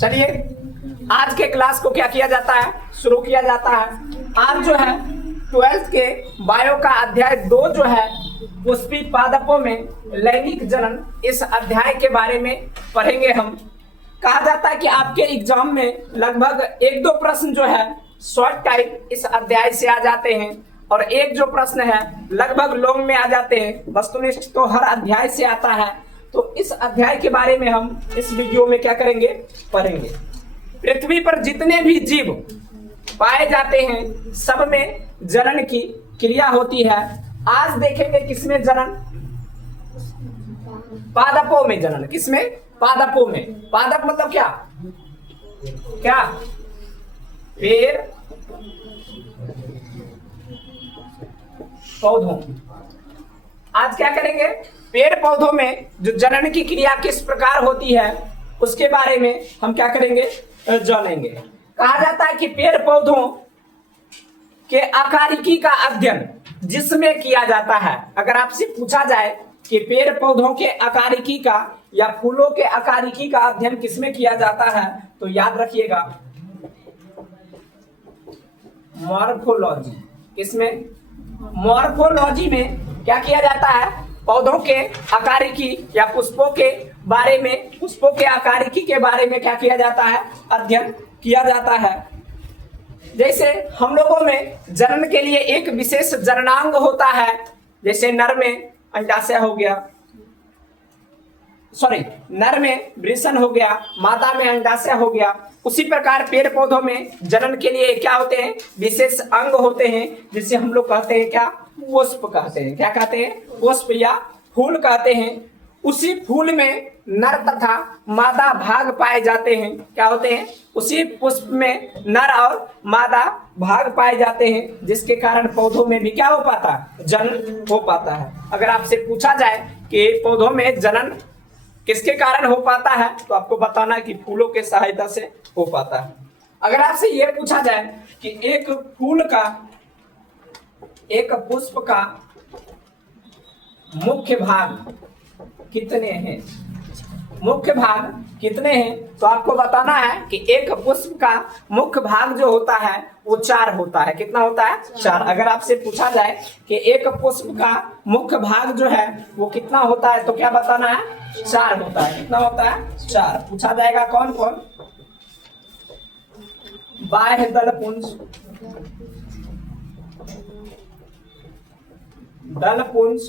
चलिए आज के क्लास को क्या किया जाता है, शुरू किया जाता है। आज जो है 12th के बायो का अध्याय 2 जो है पुष्पी पादपों में लैंगिक जनन, इस अध्याय के बारे में पढ़ेंगे हम। कहा जाता है कि आपके एग्जाम में लगभग 1-2 प्रश्न जो है शॉर्ट टाइप इस अध्याय से आ जाते हैं और एक जो प्रश्न है लगभग लॉन्ग में आ जाते हैं। वस्तुनिष्ठ तो हर अध्याय से आता है। तो इस अध्याय के बारे में हम इस वीडियो में क्या करेंगे, पढ़ेंगे। पृथ्वी पर जितने भी जीव पाए जाते हैं सब में जनन की क्रिया होती है। आज देखेंगे किसमें जनन, पादपों में जनन। किसमें? पादपों में। पादप मतलब क्या क्या? पेड़ पौधों। आज क्या करेंगे, पेड़ पौधों में जो जनन की क्रिया किस प्रकार होती है उसके बारे में हम क्या करेंगे, जानेंगे। कहा जाता है कि पेड़ पौधों के आकारिकी का अध्ययन जिसमें किया जाता है। अगर आपसे पूछा जाए कि पेड़ पौधों के आकारिकी का या फूलों के आकारिकी का अध्ययन किसमें किया जाता है तो याद रखिएगा मॉर्फोलॉजी। किसमें? मॉर्फोलॉजी में क्या किया जाता है, पौधों के आकारिकी या पुष्पों के बारे में, पुष्पों के आकारिकी के बारे में क्या किया जाता है, अध्ययन किया जाता है। जैसे हम लोगों में जनन के लिए एक विशेष जननांग होता है। जैसे नर में अंडाशय हो गया, नर में वृषण हो गया, मादा में अंडाशय हो गया। उसी प्रकार पेड़ पौधों में जनन के लिए क्या होते हैं, विशेष अंग होते हैं जिसे हम लोग कहते हैं क्या, पुष्प कहते हैं। क्या कहते हैं? पुष्प या फूल कहते हैं। उसी फूल में नर तथा मादा भाग पाए जाते हैं। क्या होते हैं? उसी पुष्प में नर और मादा भाग पाए जाते हैं, जिसके कारण पौधों में भी क्या हो पाता है, जनन हो पाता है। अगर आपसे पूछा जाए कि पौधों में जनन किसके कारण हो पाता है तो आपको बताना है कि फूलों के सहायता से हो पाता है। अगर आपसे यह पूछा जाए कि एक फूल का, एक पुष्प का मुख्य भाग कितने हैं, मुख्य भाग कितने हैं, तो आपको बताना है कि एक पुष्प का मुख्य भाग जो होता है वो 4 होता है। कितना होता है? 4। अगर आपसे पूछा जाए कि एक पुष्प का मुख्य भाग जो है वो कितना होता है तो क्या बताना है, 4 होता है। कितना होता है? 4। पूछा जाएगा कौन कौन, बाह्य दलपुंज, दलपुंज,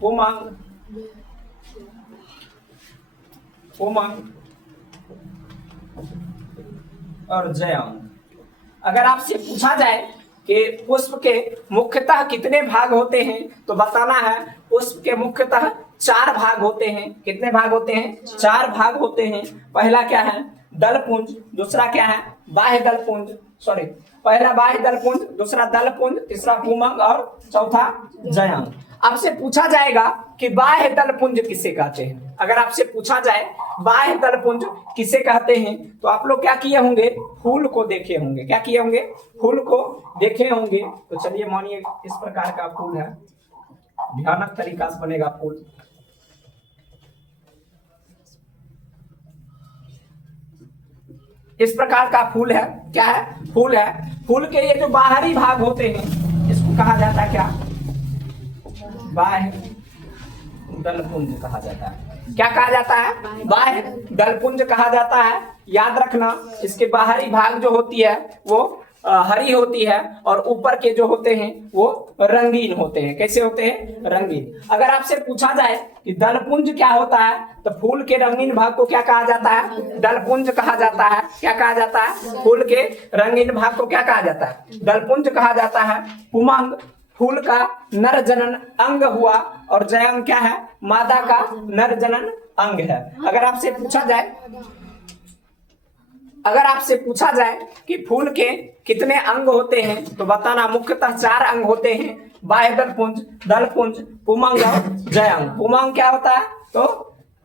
पुमंग, और जयांग। अगर आपसे पूछा जाए कि पुष्प के मुख्यतः कितने भाग होते हैं तो बताना है पुष्प के मुख्यतः 4 भाग होते हैं। कितने भाग होते हैं? 4 भाग होते हैं। पहला क्या है, दलपुंज। दूसरा क्या है, बाह्य दलपुंज। पहला बाह्य दलपुंज, दूसरा दलपुंज, तीसरा पुमंग और चौथा जयांग। आपसे पूछा जाएगा कि बाह्य दलपुंज किसे कहते हैं। अगर आपसे पूछा जाए बाह्य दलपुंज किसे कहते हैं तो आप लोग क्या किए होंगे, फूल को देखे होंगे। क्या किए होंगे? फूल को देखे होंगे। तो चलिए मानिए इस प्रकार का फूल है, भयानक तरीका से बनेगा फूल। इस प्रकार का फूल है। क्या है? फूल है। फूल के ये जो बाहरी भाग होते हैं इसको कहा जाता है क्या, बाह्य दलपुंज कहा जाता है। क्या कहा जाता है? बाह्य दलपुंज कहा जाता है। याद रखना इसके बाहरी भाग जो होती है वो हरी होती है और ऊपर के जो होते हैं वो रंगीन होते हैं। कैसे होते हैं? रंगीन। अगर आपसे पूछा जाए कि दलपुंज क्या होता है तो फूल के रंगीन भाग को क्या कहा जाता है, दलपुंज कहा जाता है। क्या कहा जाता है? फूल के रंगीन भाग को क्या कहा जाता है, दलपुंज कहा जाता है। पुमंग फूल का नर जनन अंग हुआ और जयांग क्या है, मादा का नर जनन अंग है। अगर आपसे पूछा जाए कि फूल के कितने अंग होते हैं तो बताना मुख्यतः 4 अंग होते हैं, बाह्य दलपुंज, दलपुंज, पुमंग और जयांग। पुमंग क्या होता है तो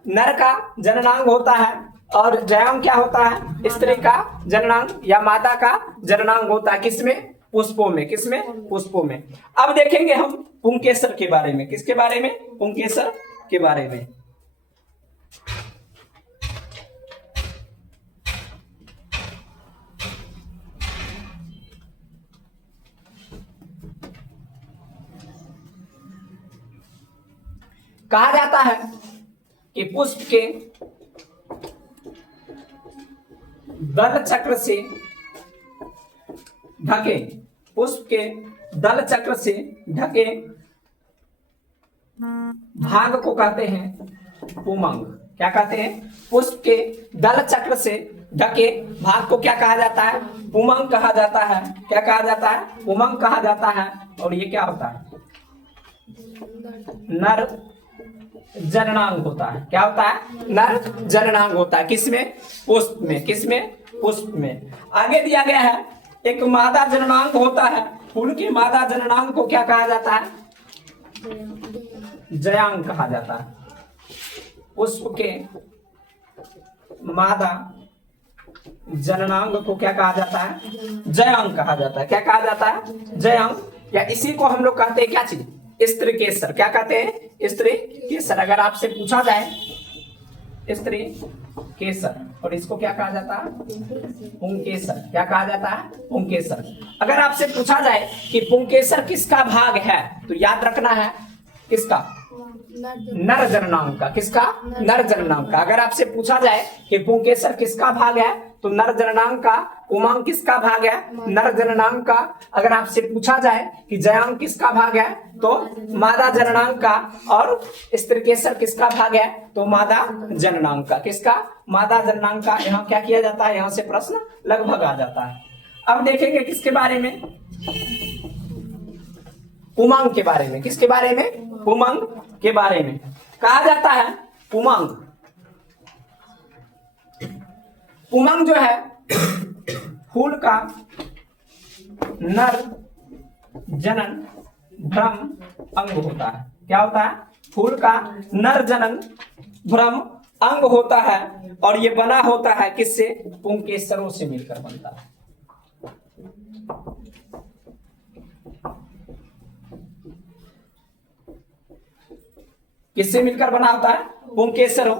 नर का जननांग होता है और जयांग क्या होता है, स्त्री का जननांग या मादा का जननांग होता है। किसमें? पुष्पों में। किसमें? पुष्पों में। अब देखेंगे हम पुंकेसर के बारे में। किसके बारे में? पुंकेसर के बारे में। कहा जाता है कि पुष्प के दल चक्र से ढके, पुष्प के दल चक्र से ढके भाग को कहते हैं पुमंग। क्या कहते हैं? पुष्प के दल चक्र से ढके भाग को क्या कहा जाता है? पुमंग कहा जाता है। क्या कहा जाता है? पुमंग कहा जाता है। और ये क्या होता है? नर जननांग होता है। क्या होता है? नर जननांग होता है। किसमें? पुष्प में। किसमें? पुष्प में। आगे दिया गया है एक मादा जननांग होता है। फूल के मादा जननांग को क्या कहा जाता है? जयांग कहा जाता है। पुष्प के मादा जननांग को क्या कहा जाता है? जयांग कहा जाता है। क्या कहा जाता है? जयांग। या इसी को हम लोग कहते हैं क्या चीज? स्त्री केसर। क्या कहते हैं? स्त्री केसर। अगर आपसे पूछा जाए स्त्री केसर, और इसको क्या कहा जाता है? पुंकेसर। क्या कहा जाता है? पुंकेसर। अगर आपसे पूछा जाए कि पुंकेसर किसका भाग है, तो याद रखना है किसका? नर जननांग का। किसका? नर जननांग का। अगर आपसे पूछा जाए कि पुंकेसर किसका भाग है, तो नर जननांग का। पुमांग किसका भाग है? नर जननांग का। अगर आपसे पूछा जाए कि जयांग किसका भाग है, तो मादा जननांग का। और स्त्रीकेसर किसका भाग है? तो मादा जननांग का। किसका? मादा जननांग का। यहाँ क्या किया जाता है? यहाँ से प्रश्न लगभग आ जाता है। अब देखेंगे किसके बारे में? पुमांग के बारे में। किसके बारे में? पुमांग के बारे में। कहा जाता है पुमांग, पुमांग जो है फूल का नर जनन भ्रम अंग होता है। क्या होता है? फूल का नर जनन भ्रम अंग होता है। और ये बना होता है किससे? पुंकेसरों से मिलकर बनता है। किससे मिलकर बना होता है? पुंकेसरों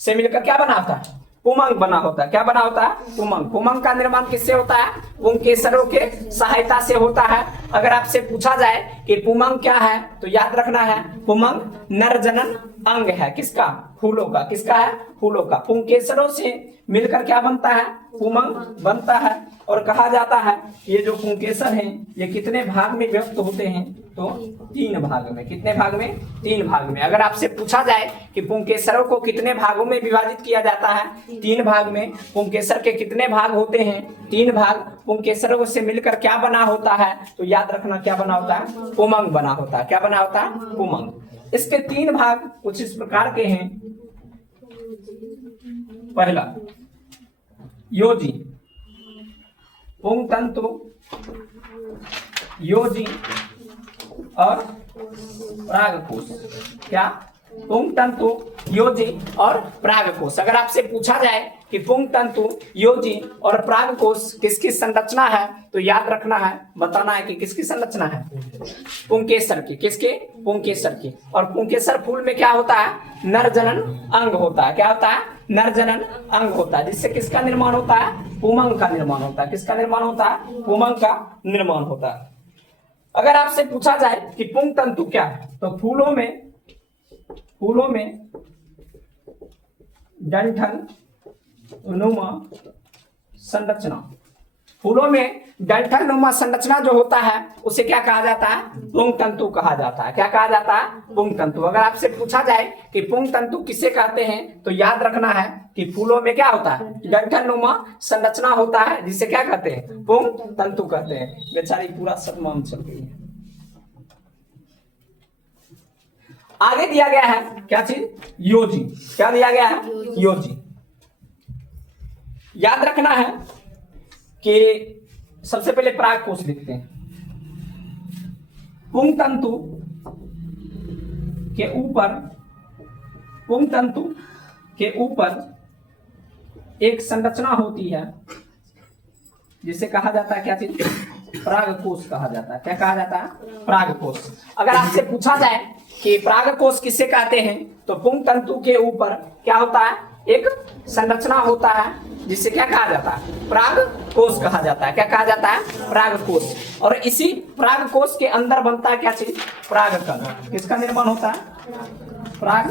से मिलकर क्या बना होता है? पुमंग बना होता है। क्या बना होता है? पुमंग। पुमंग का निर्माण किससे होता है? पुंकेसरों के सहायता से होता है। अगर आपसे पूछा जाए कि पुमंग क्या है, तो याद रखना है पुमंग नर जनन अंग है। किसका? फूलों का। किसका है? फूलों का। पुंकेसरों से मिलकर क्या बनता है? पुमंग बनता है। और कहा जाता है ये जो पुंकेसर हैं ये कितने भाग में व्यक्त होते हैं? तो 3 भाग में। कितने भाग में? 3 भाग में। अगर आपसे पूछा जाए कि पुंकेसरों को कितने भागों में विभाजित किया जाता है? 3 भाग में। पुंकेसर के कितने भाग होते हैं? 3 भाग। पुंकेसरों से मिलकर क्या बना होता है? तो याद रखना क्या बना होता है? पुमंग बना होता है। क्या बना होता है? पुमंग। इसके 3 भाग कुछ इस प्रकार के हैं। पहला योजी, पुंग तंतु, योजी और परागकोश। क्या? पुंग तंतु, योजी और परागकोश। अगर आपसे पूछा जाए कि पुंग तंतु, योजी और परागकोश किसकी संरचना है, तो याद रखना है, बताना है कि किसकी संरचना है? पुंकेसर की। किसके? पुंकेसर की। और पुंकेसर फूल में क्या होता है? नर जनन अंग होता है। क्या होता है? नर जनन अंग होता है। जिससे किसका निर्माण होता है? पुमंग का निर्माण होता है। किसका निर्माण होता है? पुमंग का निर्माण होता है। अगर आपसे पूछा जाए कि पुंग तंतु क्या है, तो फूलों में डंठल नुमा संरचना। फूलों में डंठल नुमा संरचना जो होता है उसे क्या कहा जाता है? पुंग तंतु कहा जाता है। क्या कहा जाता है? पुंग तंतु। अगर आपसे पूछा जाए कि पुंग तंतु किसे कहते हैं, तो याद रखना है कि फूलों में क्या होता है? डंठल नुमा संरचना होता है, जिसे क्या कहते हैं? पुंग तंतु कहते हैं। बेचारी पूरा सदमा चल गई है। आगे दिया गया है क्या चीज? योजी। क्या दिया गया है? योजी। याद रखना है कि सबसे पहले परागकोश लिखते हैं। पुंग तंतु के ऊपर एक संरचना होती है जिसे कहा जाता है क्या चीज? परागकोश कहा जाता है। क्या कहा जाता है? परागकोश। अगर आपसे पूछा जाए कि परागकोश किसे कहते हैं, तो पुंग तंतु के ऊपर क्या होता है? एक संरचना होता है जिसे क्या कहा जाता है? परागकोश कहा जाता है। क्या कहा जाता है? परागकोश। और इसी परागकोश के अंदर बनता है क्या चीज? परागकण। किसका निर्माण होता है? प्राग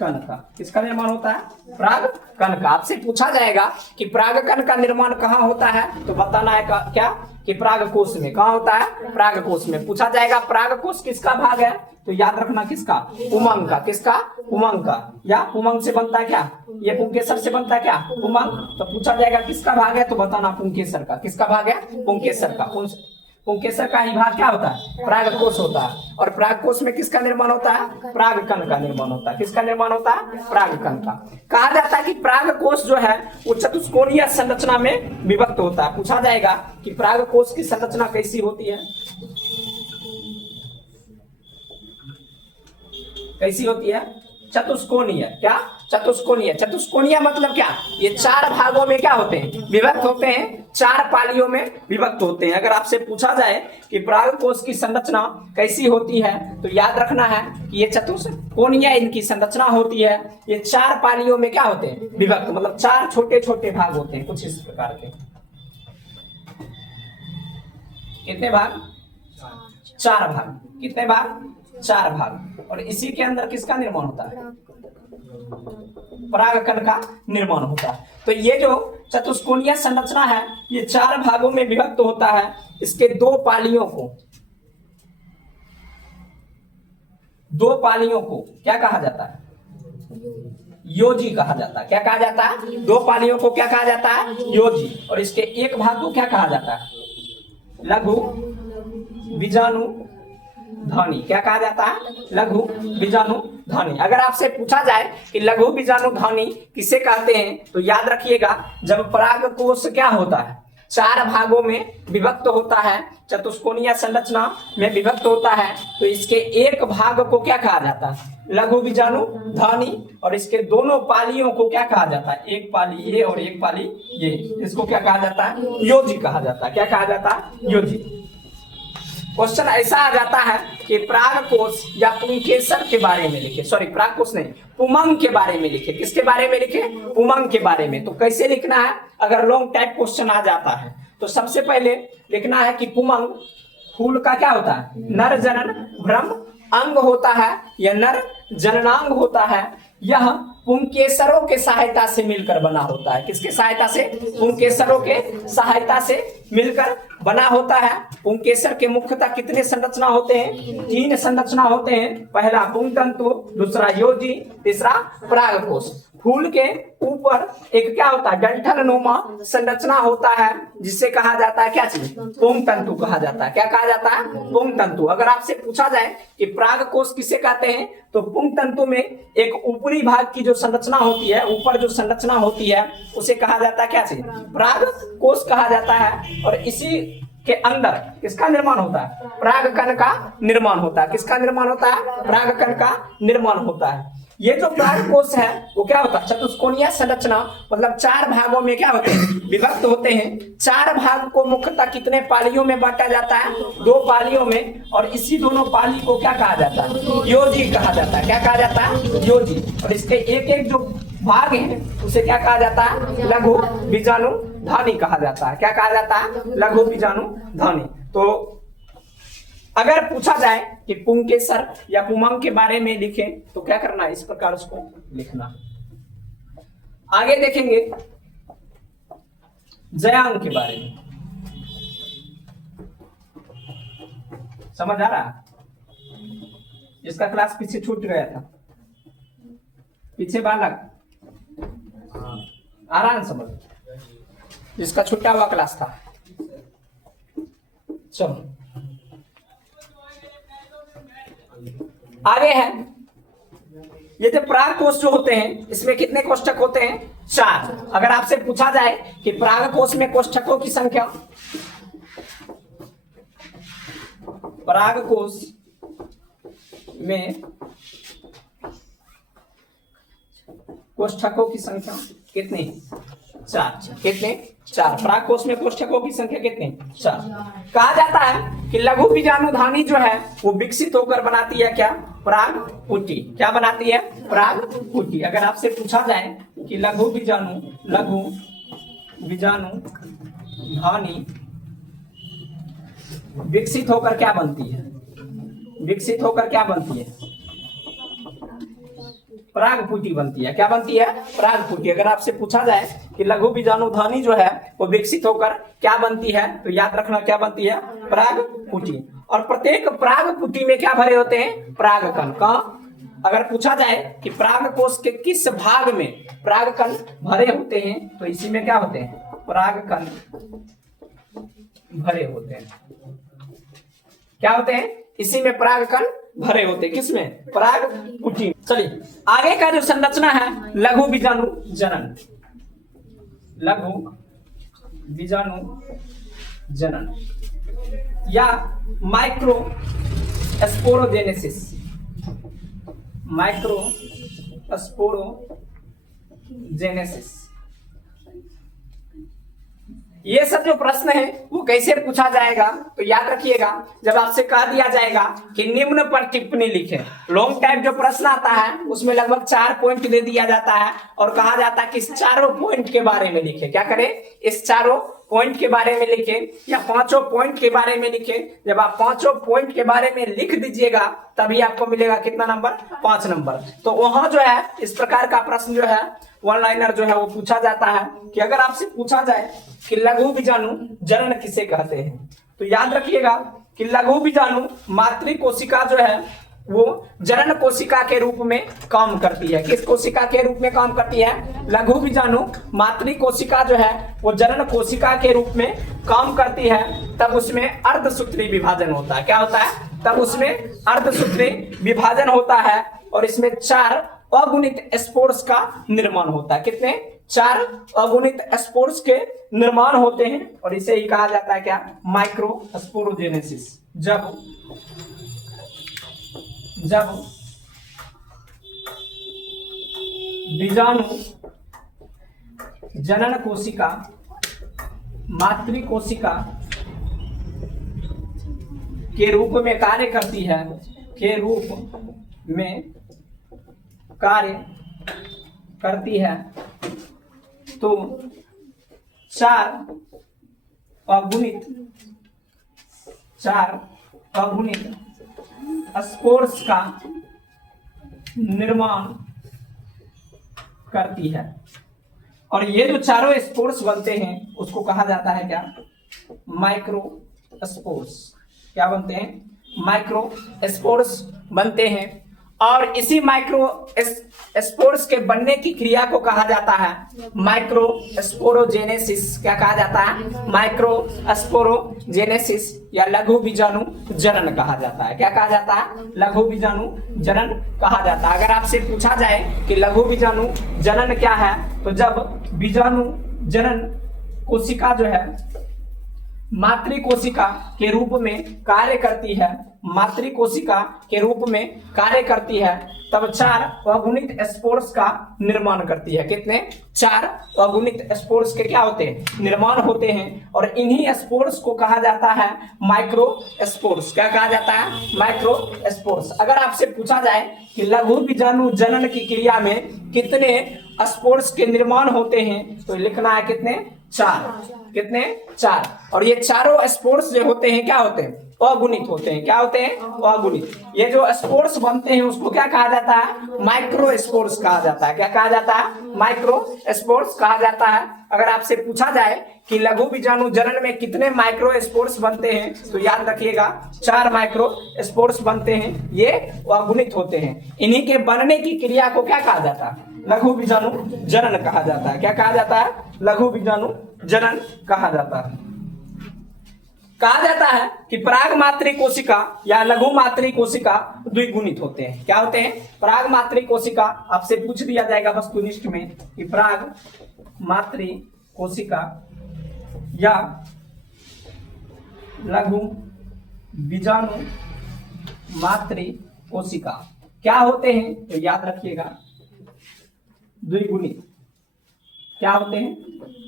कण का। किसका निर्माण होता है? प्राग कण का। आपसे पूछा जाएगा कि प्राग कण का निर्माण कहाँ होता है, तो बताना है क्या कि प्राग कोश में। कहाँ होता है? प्राग कोश में। पूछा जाएगा प्राग कोश किसका भाग है, तो याद रखना किसका? उमंग का। किसका? उमंग का। या उमंग से बनता है क्या? ये पुंकेसर से बनता है क्या? उमंग। तो पूछा जाएगा किसका भाग है, तो बताना पुंकेसर का। किसका भाग है? पुंकेसर का। पुंकेसर का ही भाग क्या होता है? प्रागकोश होता है। और प्रागकोश में किसका निर्माण होता है? प्रागकण का निर्माण होता है। किसका निर्माण होता है? प्रागकण का। कहा जाता है कि प्रागकोश जो है वो चतुष्कोणीय संरचना में विभक्त होता है। पूछा जाएगा कि प्रागकोश की संरचना कैसी होती है, कैसी होती है? चतुष्कोणीय। क्या? चतुष्कोणीय। चतुष्कोणीय मतलब क्या? ये चार भागों में क्या होते हैं? विभक्त होते हैं। चार पालियों में विभक्त होते हैं। अगर आपसे पूछा जाए कि प्रागकोश की संरचना कैसी होती है, तो याद रखना है कि ये चतुष्कोणीय इनकी संरचना होती है। ये चार पालियों में क्या होते हैं? विभक्त। मतलब चार छोटे छोटे भाग होते हैं कुछ इस प्रकार के। कितने भाग? चार भाग। कितने भाग? चार भाग। और इसी के अंदर किसका निर्माण होता है? परागकण का निर्माण होता है। तो ये जो चतुष्कोणीय संरचना है ये चार भागों में विभक्त होता है। इसके दो पालियों को क्या कहा जाता है? योजी कहा जाता है। क्या कहा जाता है? दो पालियों को क्या कहा जाता है? योजी। और इसके एक भाग को क्या कहा जाता है? लघु बीजाणु ध्वनि। क्या कहा जाता है? लघु बीजाणु ध्वनि। अगर आपसे पूछा जाए कि लघु बीजाणु ध्वनि किसे कहते हैं, तो याद रखिएगा जब परागकोश क्या होता है? चार भागों में विभक्त होता है, चतुष्कोणीय संरचना में विभक्त होता है, तो इसके एक भाग को क्या कहा जाता है? लघु बीजाणु ध्वनि। और इसके दोनों पालियों को क्या कहा जाता है? एक पाली ये और एक पाली ये। इसको क्या कहा जाता है? योजी कहा जाता है। क्या कहा जाता है? योजी। क्वेश्चन ऐसा आ जाता है कि प्रागकोश या पुंकेसर के बारे में लिखे, सॉरी प्रागकोश नहीं, उमंग के बारे में लिखे। किसके बारे में लिखे? उमंग के बारे में। तो कैसे लिखना है अगर लॉन्ग टाइप क्वेश्चन आ जाता है? तो सबसे पहले लिखना है कि पुमंग फूल का क्या होता है? नर जनन भ्रम अंग होता है या नर जननांग होता है। यह पुंकेसरों के सहायता से मिलकर बना होता है। किसके सहायता से? पुंकेसरों के सहायता से मिलकर बना होता है। पुंकेसर के मुख्यतः कितने संरचना होते हैं? तीन संरचना होते हैं। पहला पुंतंतु, दूसरा योजी, तीसरा परागकोश। फूल के ऊपर एक क्या होता है? डंठल नुमा संरचना होता है जिसे कहा जाता है क्या चीज? पुंतंतु कहा जाता है। क्या कहा जाता है? पुंतंतु। अगर आपसे पूछा जाए कि परागकोश किसे कहते हैं, तो पुंतंतु में एक ऊपरी भाग की जो संरचना होती है, ऊपर जो संरचना होती है उसे कहा जाता है क्या चीज? परागकोश कहा जाता है। और इसी के अंदर किसका निर्माण होता है? परागकण का निर्माण होता है। किसका निर्माण होता है? परागकण का निर्माण होता है। ये जो परागकोश है वो क्या होता है? चतुष्कोणीय संरचना, मतलब चार भागों में क्या होते हैं? विभक्त होते हैं। चार भाग को मुख्यतः कितने पालियों में बांटा जाता है? दो पालियों में। और इसी दोनों पाली को क्या कहा जाता है? योजी कहा जाता है। क्या कहा जाता है? योजी। और इसके एक एक जो भाग है उसे क्या कहा जाता है? लघु बीजाणु ध्वनि कहा जाता है। क्या कहा जाता है? लघु बीजाणु ध्वनि। तो अगर पूछा जाए कि पुंकेसर या पुमंग के बारे में लिखें तो क्या करना है? इस प्रकार उसको लिखना। आगे देखेंगे जयांग के बारे में। समझ आ रहा है? जिसका क्लास पीछे छूट गया था, पीछे बालक आराम समझ, जिसका छूटा हुआ क्लास था। चलो आगे है। ये जो परागकोश जो होते हैं इसमें कितने कोष्ठक होते हैं? चार। अगर आपसे पूछा जाए कि परागकोश में कोष्ठकों की संख्या, परागकोश में कोष्ठकों की संख्या कितनी? चार। कितने? चार। परागकोश में कोष्ठकों की संख्या कितनी? चार। कहा जाता है कि लघु बीजाणु ध्वनि जो है वो विकसित होकर बनाती है क्या? परागपुटी। क्या बनाती है? परागपुटी। अगर आपसे पूछा जाए कि लघु बीजाणु ध्वनि विकसित होकर क्या बनती है? विकसित होकर क्या बनती है? परागपुटी बनती है। क्या बनती है? परागपुटी। अगर आपसे पूछा जाए कि लघु बीजाणुधानी जो है वो विकसित होकर क्या बनती है, तो याद रखना क्या बनती है? परागपुटी। और प्रत्येक परागपुटी में क्या भरे होते हैं? परागकण। कहाँ? अगर पूछा जाए कि परागकोश के किस भाग में परागकण भरे होते हैं, तो इसी में क्या होते हैं? परागकण भरे होते हैं। क्या होते हैं? इसी में परागकण भरे होते हैं। किसमें? परागपुटी। चलिए आगे का जो संरचना है लघु बीजाणु जनन, लघु बीजाणु जनन या माइक्रो स्पोरोजेनेसिस, माइक्रो स्पोरोजेनेसिस। ये सब जो प्रश्न है वो कैसे पूछा जाएगा, तो याद रखिएगा, जब आपसे कह दिया जाएगा कि निम्न पर टिप्पणी लिखें, लॉन्ग टाइप जो प्रश्न आता है उसमें लगभग 4 पॉइंट दे दिया जाता है और कहा जाता है कि इस चारों पॉइंट के बारे में लिखें। क्या करें? इस चारों पॉइंट के बारे में लिखें या 5 पॉइंट के बारे में लिखें। जब आप 5 पॉइंट के बारे में लिख दीजिएगा तभी आपको मिलेगा कितना नंबर? 5 नंबर। तो वहां जो है इस प्रकार का प्रश्न जो है वन लाइनर जो है वो पूछा जाता है कि अगर आपसे पूछा जाए कि लघु बीजाणु जनन किसे कहते हैं, तो याद रखिएगा कि लघु बीजाणु मातृ कोशिका जो है वो जनन कोशिका के रूप में काम करती है। किस कोशिका के रूप में काम करती है? लघु बीजाणु मातृ कोशिका जो है वो जनन कोशिका के रूप में काम करती है। तब उसमें अर्धसूत्री विभाजन होता है। क्या होता है? तब उसमें अर्धसूत्री विभाजन होता है और इसमें 4 अगुणित स्पोर्स का निर्माण होता है। कितने? 4 अगुणित स्पोर्स के निर्माण होते हैं और इसे ही कहा जाता है क्या? Micro sporogenesis. जब बीजाणु जनन कोशिका मातृ कोशिका के रूप में कार्य करती है, के रूप में कार्य करती है, तो 4 अगुणित स्पोर्स का निर्माण करती है। और ये जो चारों स्पोर्स बनते हैं उसको कहा जाता है क्या? Micro spores. क्या बनते हैं? माइक्रो स्पोर्स बनते हैं। और इसी माइक्रो स्पोर्स के बनने की क्रिया को कहा जाता है माइक्रो स्पोरोजेनेसिस। क्या कहा जाता है? माइक्रो स्पोरोजेनेसिस या लघु बीजाणु जनन कहा जाता है। क्या कहा जाता है? लघु बीजाणु जनन कहा जाता है। अगर आपसे पूछा जाए कि लघु बीजाणु जनन क्या है, तो जब बीजाणु जनन कोशिका जो है मातृ कोशिका के रूप में कार्य करती है, मातृ कोशिका के रूप में कार्य करती है, तब 4 अगुणित स्पोर्स का निर्माण करती है। कितने? 4 अगुणित स्पोर्स के क्या होते हैं? निर्माण होते हैं। और इन्हीं स्पोर्स को कहा जाता है माइक्रो स्पोर्स। क्या कहा जाता है? Micro spores. अगर आपसे पूछा जाए कि लघु बीजाणु जनन की क्रिया में कितने स्पोर्स के निर्माण होते हैं, तो लिखना है कितने? 4। कितने? 4। और ये चारों स्पोर्स जो होते हैं क्या होते हैं? अगुणित होते हैं। क्या होते हैं? अगुणित। ये जो स्पोर्स बनते हैं उसको क्या कहा जाता है? माइक्रो स्पोर्स कहा जाता है। क्या कहा जाता है? माइक्रो स्पोर्स कहा जाता है। अगर आपसे पूछा जाए कि लघु बीजाणु जनन में कितने माइक्रो स्पोर्स बनते हैं, तो याद रखिएगा 4 माइक्रो स्पोर्स बनते हैं। ये अगुणित होते हैं। इन्हीं के बनने की क्रिया को क्या कहा जाता है? लघु बीजाणु जनन कहा जाता है। क्या कहा जाता है? लघु बीजाणु जनन कहा जाता है। कहा जाता है कि पराग मातृ कोशिका या लघु मातृ कोशिका द्विगुणित होते हैं। क्या होते हैं? पराग मातृ कोशिका। आपसे पूछ दिया जाएगा वस्तुनिष्ठ में कि पराग मातृ कोशिका या लघु बीजाणु मातृ कोशिका क्या होते हैं, तो याद रखिएगा द्विगुणित। क्या होते हैं?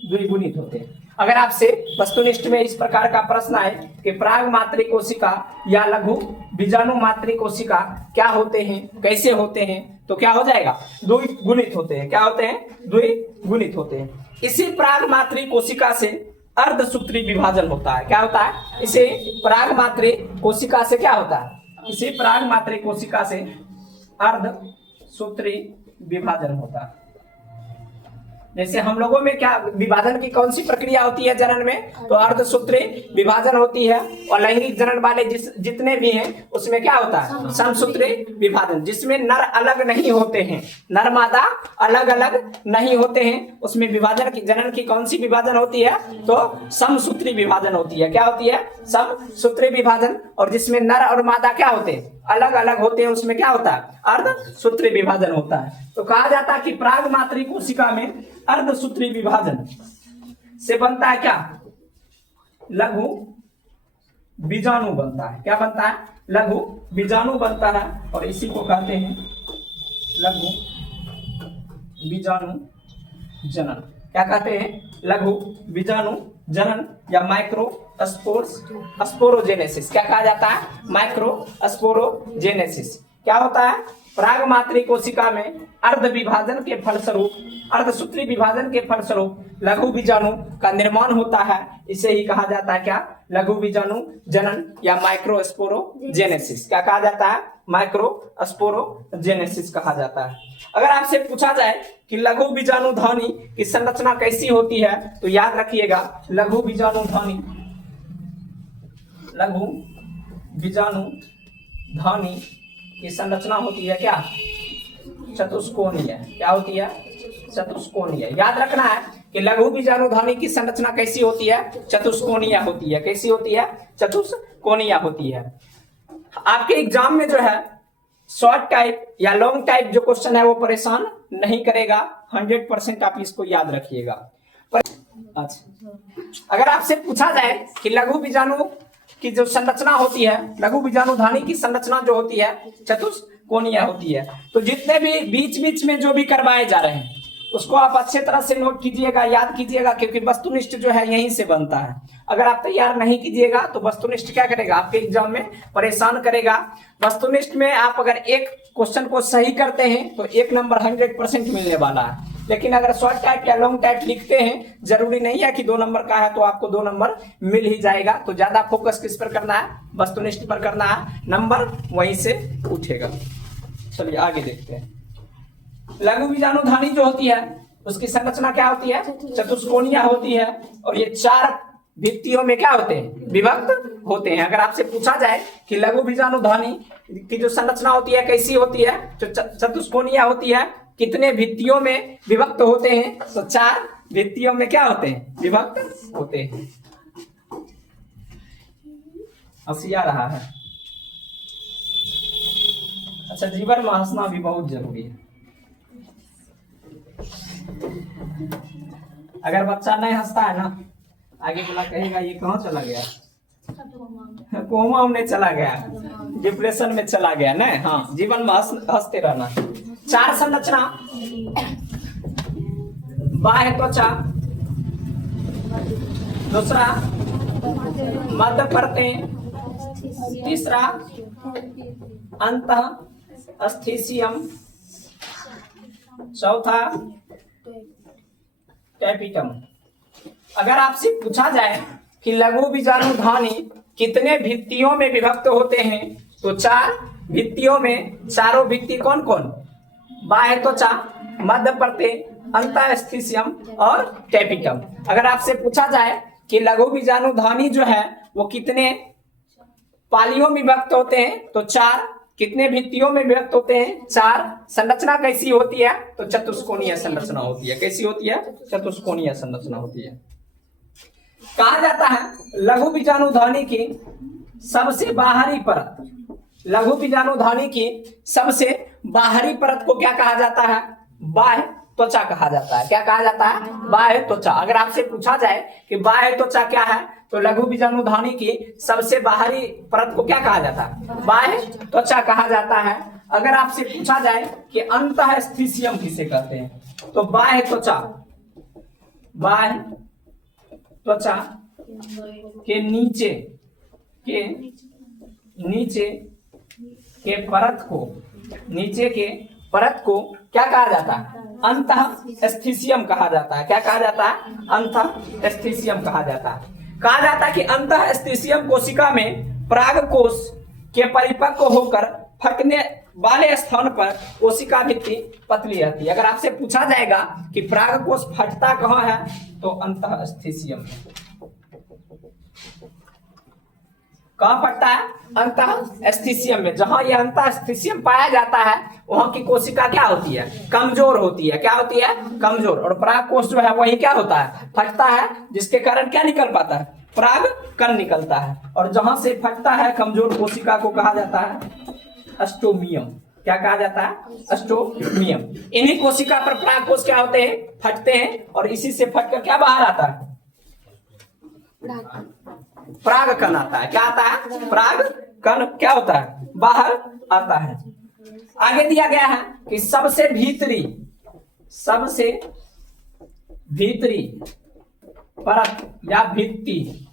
द्विगुणित होते हैं। अगर आपसे वस्तुनिष्ठ में इस प्रकार का प्रश्न आए कि पराग मातृ कोशिका या लघु बीजाणु मातृ कोशिका क्या होते हैं, कैसे होते हैं, तो क्या हो जाएगा? द्विगुणित होते हैं। क्या होते हैं? द्विगुणित होते हैं। इसी पराग मातृ कोशिका से अर्धसूत्री विभाजन होता है। क्या होता है? इसे पराग मातृ कोशिका से क्या होता है? इसी पराग मातृ कोशिका से अर्धसूत्री विभाजन होता है। जैसे हम लोगों में क्या विभाजन की कौन सी प्रक्रिया होती है जनन में, तो अर्धसूत्री विभाजन होती है। और लैंगिक जनन वाले जितने भी हैं उसमें क्या होता है, समसूत्री विभाजन, जिसमें नर अलग नहीं होते हैं, नर मादा अलग अलग नहीं होते हैं, उसमें विभाजन की जनन की कौन सी विभाजन होती है, तो समसूत्री विभाजन होती है। क्या होती है, समसूत्री विभाजन। और जिसमें नर और मादा क्या होते हैं, अलग अलग होते हैं, उसमें क्या होता है, अर्धसूत्री विभाजन होता है। तो कहा जाता है कि प्राग मातृ कोशिका में अर्धसूत्री विभाजन से बनता है क्या, लघु बीजाणु बनता है। क्या बनता है, लघु बीजाणु बनता है। और इसी को कहते हैं लघु बीजाणु जनन। क्या कहते हैं, लघु बीजाणु जनन या माइक्रो स्पोरोजेनेसिस। क्या कहा जाता है, माइक्रो स्पोरोजेनेसिस। क्या होता है, प्राग मातृ कोशिका में अर्ध विभाजन के फलस्वरूप, अर्धसूत्री विभाजन के फलस्वरूप लघु बीजाणु का निर्माण होता है। इसे ही कहा जाता है क्या, लघु बीजाणु जनन या माइक्रो स्पोरोजेनेसिस। क्या कहा जाता है, माइक्रो स्पोरोजेनेसिस कहा जाता है। अगर आपसे पूछा जाए कि लघु बीजाणु ध्वनि की संरचना कैसी होती है, तो याद रखिएगा, लघु बीजाणु ध्वनि, लघु बीजाणु ध्वनि की संरचना होती है क्या, चतुष्कोणीय। क्या होती है, चतुष्कोणीय। याद रखना है कि लघु बीजाणु ध्वनि की संरचना कैसी होती है, चतुष्कोणीय होती है। कैसी होती है, चतुष्कोणीय होती है। आपके एग्जाम में जो है शॉर्ट टाइप या लॉन्ग टाइप जो क्वेश्चन है वो परेशान नहीं करेगा, 100% आप इसको याद रखिएगा। अच्छा, अगर आपसे पूछा जाए कि लघु बीजाणु की जो संरचना होती है, लघु बीजाणु ध्वनि की संरचना जो होती है चतुष्कोणीय होती है, तो जितने भी बीच बीच में जो भी करवाए जा रहे हैं उसको आप अच्छे तरह से नोट कीजिएगा, याद कीजिएगा, क्योंकि वस्तुनिष्ठ जो है यहीं से बनता है। अगर आप तैयार नहीं कीजिएगा तो वस्तुनिष्ठ क्या करेगा, आपके एग्जाम में परेशान करेगा। वस्तुनिष्ठ में आप अगर एक क्वेश्चन को सही करते हैं तो 1 नंबर 100% मिलने वाला है। लेकिन अगर शॉर्ट टाइप या लॉन्ग टाइप लिखते हैं, जरूरी नहीं है कि 2 नंबर का है तो आपको 2 नंबर मिल ही जाएगा। तो ज्यादा फोकस किस पर करना है, वस्तुनिष्ठ पर करना है, नंबर वहीं से उठेगा। चलिए आगे देखते हैं। लघु बीजाणु ध्वनि जो होती है उसकी संरचना क्या होती है, चतुष्कोणीय होती है। और ये 4 भित्तियों में क्या होते हैं, विभक्त होते हैं। अगर आपसे पूछा जाए कि लघु बीजाणु ध्वनि की जो संरचना होती है कैसी होती है, जो चतुष्कोणीय होती है, कितने भित्तियों में विभक्त होते हैं, तो 4 भित्तियों में क्या होते हैं, विभक्त होते हैं। हंसी आ रहा है। अच्छा, जीवन में हंसना भी बहुत जरूरी है। अगर बच्चा नहीं हंसता है ना, आगे वाला कहेगा ये कहाँ चला गया, कोमा में चला गया, डिप्रेशन में चला गया ना। हाँ, जीवन में हंसते रहना। 4 संरचना, बाह्य त्वचा, दूसरा मध्य परतें, तीसरा अंतःस्थिसियम, चौथा टैपिटम। अगर आपसे पूछा जाए कि लघु बीजाणु ध्वनि कितने भित्तियों में विभक्त होते हैं, तो 4 भित्तियों में। चारों भित्ति कौन कौन, बाह्य त्वचा, मध्य परतें, अंतःस्थिसियम और टैपिटम। अगर आपसे पूछा जाए कि लघु बीजाणु ध्वनि जो है वो कितने पालियों में विभक्त होते हैं, तो 4। कितने भित्तियों में विभक्त होते हैं, 4। संरचना कैसी होती है, तो चतुष्कोणीय संरचना होती है। कैसी होती है, चतुष्कोणीय संरचना होती है। कहा जाता है लघु बीजाणु ध्वनि की सबसे बाहरी परत, लघु बीजाणु ध्वनि की सबसे बाहरी परत को क्या कहा जाता है, बाह्य त्वचा कहा जाता है। क्या कहा जाता है, बाह्य त्वचा। अगर आपसे पूछा जाए कि बाह्य त्वचा क्या है, तो लघु बीजाणु ध्वनि की सबसे बाहरी परत को क्या कहा जाता है, बाह्य त्वचा कहा जाता है। अगर आपसे पूछा जाए कि अंतःस्थिसियम किसे कहते हैं, तो बाह्य त्वचा, बाह्य त्वचा के नीचे के परत को, नीचे के परत को क्या कहा जाता है, अंतःस्थिसियम कहा जाता है। क्या कहा जाता है, अंतःस्थिसियम कहा जाता है। कहा जाता है कि अंतःस्थिसियम कोशिका में पराग कोश के परिपक्व होकर वाले स्थान पर कोशिका भित्ति पतली रहती है। अगर आपसे पूछा जाएगा कि पराग कोश फटता कहाँ है, तो अंतःस्थिशियम में। कहाँ फटता है? अंतःस्थिशियम में। जहां यह अंतःस्थिशियम पाया जाता है वहां की कोशिका क्या होती है? कमजोर होती है। क्या होती है? कमजोर। और पराग कोश जो है वही क्या होता है? फटता है, जिसके कारण क्या निकल पाता है? पराग कण निकलता है। और जहां से फटता है कमजोर कोशिका को कहा जाता है अस्टोमियम। क्या कहा जाता है? अस्टोमियम। इन्हीं कोशिका पर पराग कोश क्या होते हैं? फटते हैं, और इसी से फटकर क्या बाहर आता है? पराग कण आता है। क्या आता है? पराग कण क्या होता है? बाहर आता है। आगे दिया गया है कि सबसे भीतरी परत या भित्ति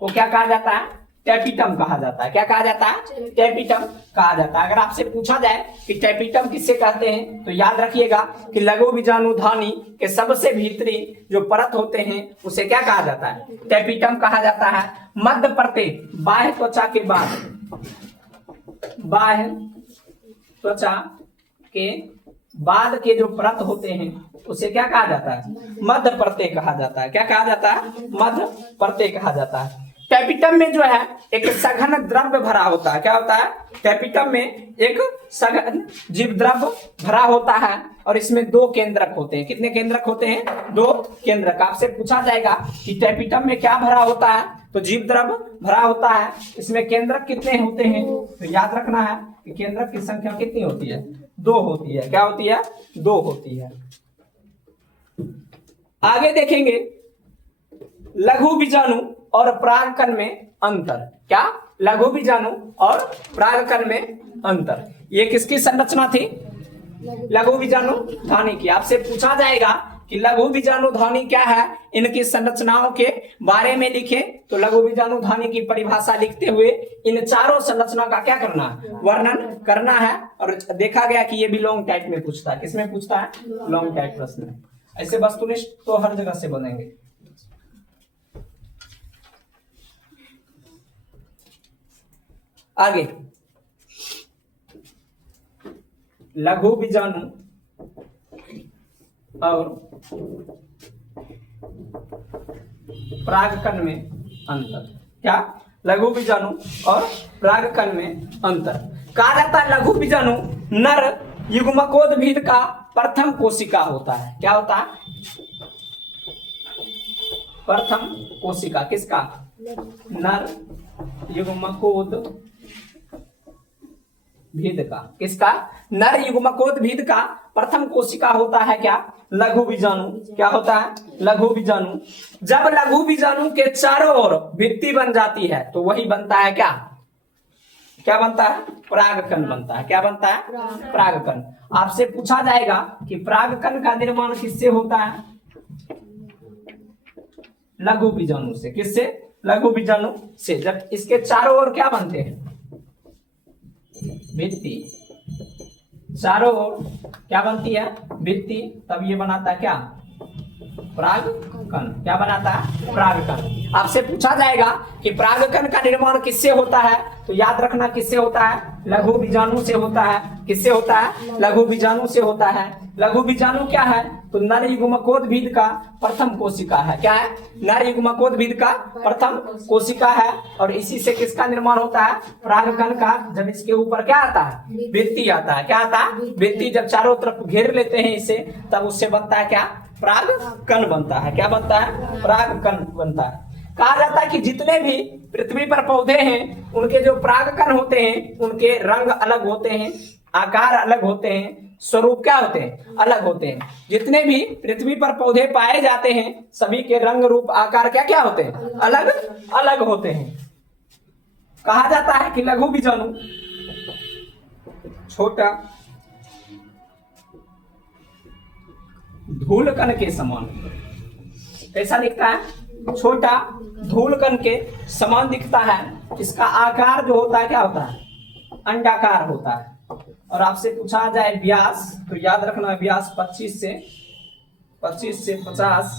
को क्या कहा जाता है? टेपिटम कहा जाता है। क्या कहा जाता है? टेपिटम कहा जाता है। अगर आपसे पूछा जाए कि टेपिटम किससे कहते हैं, तो याद रखिएगा कि लघु बीजाणुधानी के सबसे भीतरी जो परत होते हैं उसे क्या कहा जाता है? टेपिटम कहा जाता है। मध्य परते बाह्य त्वचा के बाद के जो परत होते हैं उसे क्या कहा जाता है? मध्य परते कहा जाता है। क्या कहा जाता है? मध्य परते कहा जाता है। टेपिटम में जो है एक सघन द्रव्य भरा होता है। क्या होता है? टेपिटम में एक सघन जीव द्रव्य भरा होता है, और इसमें 2 केंद्रक होते हैं। कितने केंद्रक होते हैं? 2 केंद्रक। आपसे पूछा जाएगा कि टेपिटम में क्या भरा होता है, तो जीव द्रव्य भरा होता है। इसमें केंद्रक कितने होते हैं, तो याद रखना है कि केंद्रक की संख्या कितनी होती है? 2 होती है। क्या होती है? 2 होती है। आगे देखेंगे लघु बीजाणु और परागकण में अंतर। क्या? लघु बीजाणु और परागकण में अंतर। ये किसकी संरचना थी? लघु बीजाणुधानी की। आपसे पूछा जाएगा कि लघु बीजाणुधानी क्या है, इनकी संरचनाओं के बारे में लिखें, तो लघु बीजाणुधानी की परिभाषा लिखते हुए इन चारों संरचना का क्या करना है? वर्णन करना है। और देखा गया कि ये भी लॉन्ग टाइप में पूछता है। किसमें पूछता है? लॉन्ग टाइप प्रश्न में। ऐसे वस्तुनिष्ठ तो हर जगह से बनेंगे। आगे लघु बीजाणु और परागकण में अंतर। क्या? लघु बीजाणु और परागकण में अंतर। कहा जाता है लघु बीजाणु नर युग्मकोद्भिद का प्रथम कोशिका होता है। क्या होता है? प्रथम कोशिका किसका? नर युग्मकोद्भिद का। किसका? नर युग्मकोद्भिद का प्रथम कोशिका होता है क्या? लघु बीजाणु। क्या होता है? लघु बीजाणु। जब लघु बीजाणु के चारों ओर भित्ति बन जाती है तो वही बनता है क्या? क्या बनता है? परागकण बनता है। क्या बनता है? परागकण। आपसे पूछा जाएगा कि परागकण का निर्माण किससे होता है? लघु बीजाणु से। किससे? लघु बीजाणु से। जब इसके चारों ओर क्या बनते हैं? भित्ति। चारों ओर क्या बनती है? भित्ति। तब ये बनाता है क्या? परागकण। क्या बनाता है? परागकण। आपसे पूछा जाएगा कि परागकण का निर्माण किससे होता है, तो याद रखना किससे होता है? लघु बीजाणु से होता है। किससे होता है? लघु बीजाणु से होता है। लघु बीजाणु क्या है? तो नर युग्मकोद्भिद का प्रथम कोशिका है। क्या है? नर युग्मकोद्भिद का प्रथम कोशिका है। और इसी से किसका निर्माण होता है? परागकण का। जब इसके ऊपर क्या आता है? भित्ति आता है। क्या आता है? भित्ति। जब चारों तरफ घेर लेते हैं इसे, तब उससे बनता है क्या? परागकण बनता है। क्या बनता है? परागकण बनता है। कहा जाता है कि जितने भी पृथ्वी पर पौधे हैं उनके जो परागकण होते हैं उनके रंग अलग होते हैं, आकार अलग होते हैं, स्वरूप क्या होते हैं? अलग होते हैं। जितने भी पृथ्वी पर पौधे पाए जाते हैं सभी के रंग रूप आकार क्या क्या होते हैं? अलग अलग होते हैं। कहा जाता है कि लघु बीजाणु छोटा धूलकण के समान। कैसा दिखता है? छोटा धूलकण के समान दिखता है। इसका आकार जो होता है क्या होता है? अंडाकार होता है। और आपसे पूछा जाए व्यास, तो याद रखना व्यास 25 से 50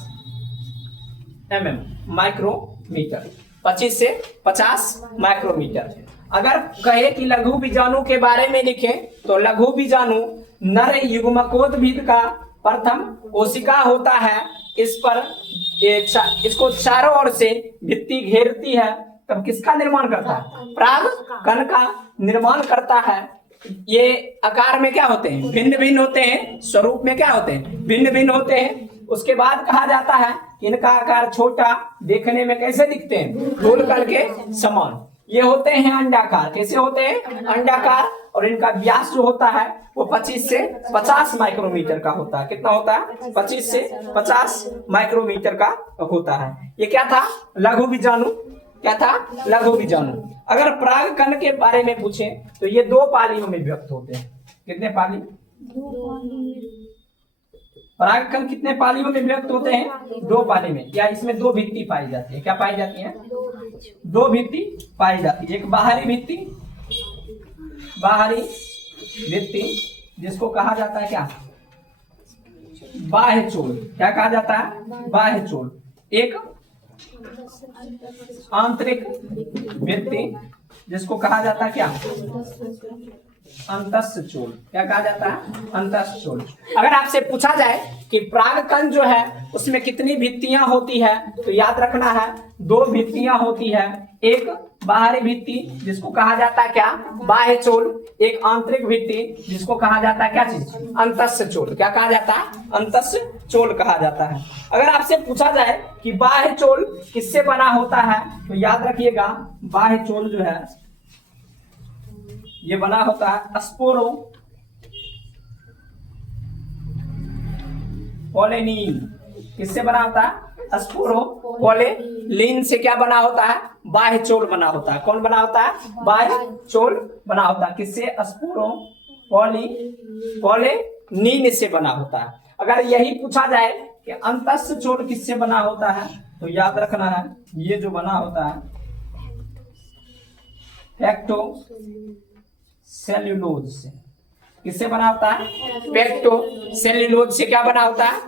mm माइक्रोमीटर। 25 से 50 माइक्रोमीटर। अगर कहे कि लघु बीजाणु के बारे में लिखे तो लघु बीजाणु नर युग्मकोद्भिद का प्रथम कोशिका होता है। इस पर इसको चारों ओर से भित्ति घेरती है, तब किसका निर्माण करता है? पराग कण का निर्माण करता है। ये आकार में क्या होते हैं? भिन्न भिन्न होते हैं। स्वरूप में क्या होते हैं? भिन्न भिन्न होते हैं। उसके बाद कहा जाता है इनका आकार छोटा, देखने में कैसे दिखते हैं? गोल कण के समान। ये होते हैं अंडाकार। कैसे होते हैं? अंडाकार। और इनका व्यास जो होता है वो 25 से 50 माइक्रोमीटर का होता है। कितना होता है? 25 से 50 माइक्रोमीटर का होता है। ये क्या था? लघु बीजाणु। क्या था? लघु बीजाणु। अगर पराग कण के बारे में पूछे तो ये 2 पालियों में व्यक्त होते हैं। कितने पाली? पराग कण कितने पालियों में व्यक्त होते हैं? 2 पाली में। या इसमें 2 भित्ति पाई जाती है। क्या पाई जाती है? 2 भित्ति पाई जाती है। एक बाहरी भित्ति, बाहरी भित्ति जिसको कहा जाता है क्या? बाह्य चोल। क्या कहा जाता है? बाह्य चोल। एक आंतरिक भित्ति जिसको कहा जाता है क्या? अंतस्थ चोल। क्या कहा जाता है? अंतस्थ चोल। अगर आपसे पूछा जाए कि पराग कण जो है उसमें कितनी भित्तियां होती है तो याद रखना है 2 भित्तियां होती है। एक बाहरी भित्ति जिसको कहा जाता है क्या? बाह्य चोल। एक आंतरिक भित्ति जिसको कहा जाता है क्या चीज? अंतस्थ चोल। क्या कहा जाता है? अंतस्थ चोल कहा जाता है। अगर आपसे पूछा जाए कि बाह्य चोल किससे बना होता है तो याद रखिएगा बाह्य चोल जो है ये बना होता है स्पोरो पोलेनिन। किससे बना होता है? स्पोरो पोलेनिन से क्या बना होता है? बाह्य चोल बना होता है। कौन बना होता है? बाह्य चोल बना होता है। किससे? स्पोरो पोलेनिन से बना होता है। अगर यही पूछा जाए कि अंतस्थ चोल किससे बना होता है तो याद रखना है ये जो बना होता है फैक्टो सेल्यूलोज से। किससे बना होता है? पेक्टो सेल्यूलोज से क्या बना होता है?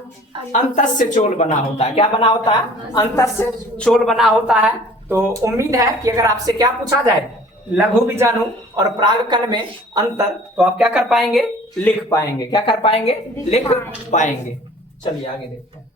अंतस्थ चोल बना होता है। क्या बना होता है? अंतस्थ चोल बना होता है। तो उम्मीद है कि अगर आपसे क्या पूछा जाए लघु बीजाणु और पराग कण में अंतर तो आप क्या कर पाएंगे? लिख पाएंगे। क्या कर पाएंगे? लिख पाएंगे। चलिए आगे देखते हैं।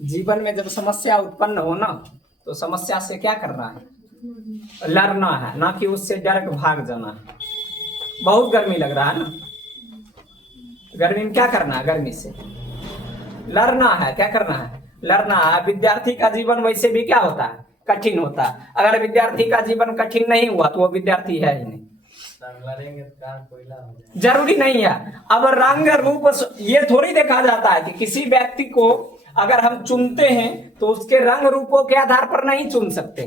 जीवन में जब समस्या उत्पन्न हो ना तो समस्या से क्या करना है? लड़ना है, ना कि उससे डर के भाग जाना है। बहुत गर्मी लग रहा है ना, गर्मी में क्या करना है? गर्मी से लड़ना है। क्या करना है? लड़ना है। विद्यार्थी का जीवन वैसे भी क्या होता है? कठिन होता है। अगर विद्यार्थी का जीवन कठिन नहीं हुआ तो वो विद्यार्थी है ही नहीं। जरूरी नहीं है। अब रंग रूप ये थोड़ी देखा जाता है कि किसी व्यक्ति को अगर हम चुनते हैं तो उसके रंग रूपों के आधार पर नहीं चुन सकते।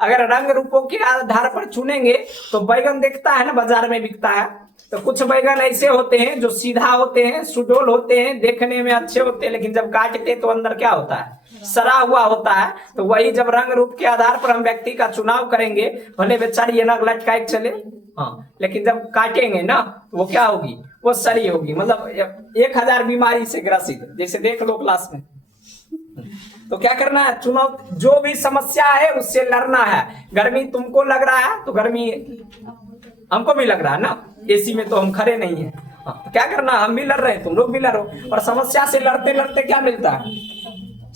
अगर रंग रूपों के आधार पर चुनेंगे तो बैगन दिखता है ना, बाजार में बिकता है, तो कुछ बैगन ऐसे होते हैं जो सीधा होते हैं, सुडोल होते हैं, देखने में अच्छे होते हैं, लेकिन जब काटते तो अंदर क्या होता है? सड़ा हुआ होता है। तो वही जब रंग रूप के आधार पर हम व्यक्ति का चुनाव करेंगे, भले बेचारी नग लटकाए चले, हाँ, लेकिन जब काटेंगे ना तो वो क्या होगी? वो सड़ी होगी। मतलब 1000 बीमारी से ग्रसित, जैसे देख लो क्लास में। तो क्या करना है? चुनाव, जो भी समस्या है उससे लड़ना है। गर्मी तुमको लग रहा है तो गर्मी हमको भी लग रहा है ना, एसी में तो हम खड़े नहीं है। तो क्या करना? हम भी लड़ रहे हैं, तुम लोग भी लड़ो। और समस्या से लड़ते लड़ते क्या मिलता है?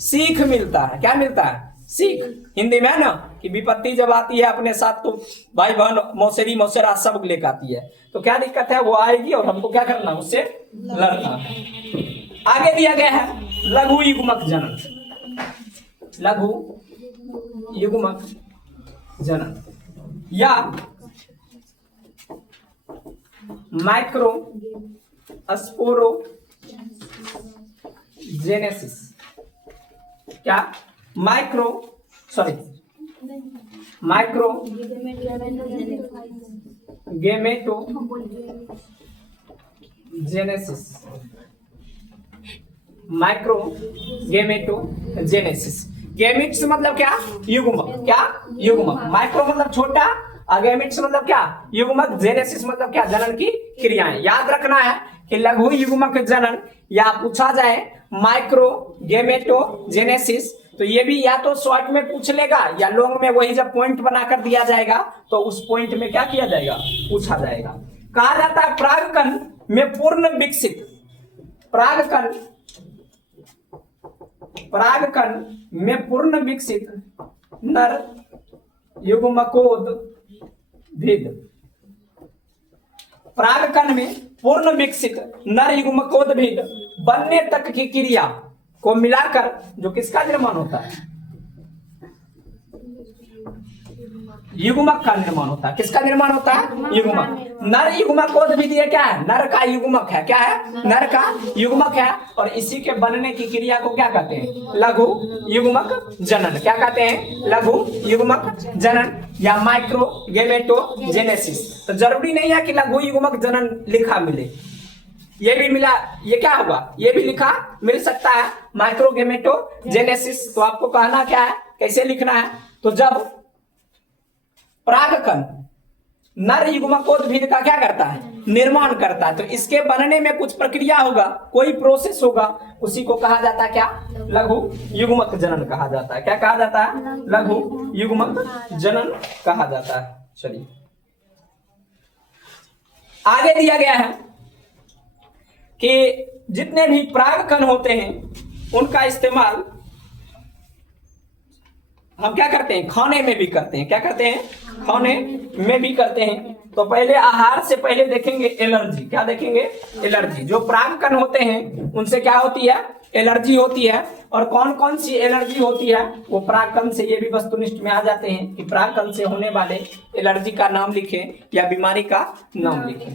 सीख मिलता है। क्या मिलता है? सीख। हिंदी में है ना कि विपत्ति जब आती है अपने साथ तो भाई बहन मौसेरी मौसेरा सब लेकर आती है। तो क्या दिक्कत है? वो आएगी और हमको क्या करना? उससे लड़ना है। आगे दिया गया है लघु युग्मक जनन। लघु युग्मक जनन या माइक्रो स्पोरोजेनेसिस। क्या? Micro gametogenesis. Micro gametogenesis. Gametes मतलब क्या? युग्मक। क्या? युग्मक। माइक्रो मतलब छोटा, गैमेट्स मतलब क्या? युग्मक। जेनेसिस मतलब क्या? जनन की क्रियाएं। याद रखना है कि लघु युग्मक जनन या पूछा जाए माइक्रो गैमेटोजेनेसिस, तो ये भी या तो शॉर्ट में पूछ लेगा या लॉन्ग में वही जब पॉइंट बनाकर दिया जाएगा तो उस पॉइंट में क्या किया जाएगा? पूछा जाएगा। कहा जाता है प्रागकण में पूर्ण विकसित, प्रागकण में पूर्ण विकसित नर युग्मकोद्भिद, प्रागकण में पूर्ण विकसित नर युग्मकोद्भिद बनने तक की क्रिया को मिलाकर जो किसका निर्माण होता है? युग्मक का निर्माण होता है। किसका निर्माण होता है? युग्मक। नर युग्मकोद्भिद ये क्या है? नर का युग्मक है। क्या है? नर का युग्मक है। और इसी के बनने की क्रिया को क्या कहते हैं? लघु युग्मक जनन। क्या कहते हैं? लघु युग्मक जनन या माइक्रो गैमेटोजेनेसिस। तो जरूरी नहीं है कि लघु युग्मक जनन लिखा मिले, ये भी मिला, ये क्या होगा? ये भी लिखा मिल सकता है माइक्रो गैमेटोजेनेसिस। तो आपको कहना क्या है, कैसे लिखना है? तो जब प्रागकण नर युग्मकोद्भिद का क्या करता है? निर्माण करता है, तो इसके बनने में कुछ प्रक्रिया होगा, कोई प्रोसेस होगा, उसी को कहा जाता है क्या? लघु युग्मक जनन कहा जाता है। क्या कहा जाता है? लघु युग्मक जनन कहा जाता है। चलिए आगे दिया गया है कि जितने भी प्रागकण होते हैं उनका इस्तेमाल हम क्या करते हैं? खाने में भी करते हैं। क्या करते हैं? खाने में भी करते हैं। तो पहले आहार से पहले देखेंगे एलर्जी। क्या देखेंगे? एलर्जी। जो प्रागकण होते हैं उनसे क्या होती है? एलर्जी होती है। और कौन कौन सी एलर्जी होती है वो प्रागकण से, ये भी वस्तुनिष्ठ में आ जाते हैं कि प्रागकण से होने वाले एलर्जी का नाम लिखें या बीमारी का नाम लिखें।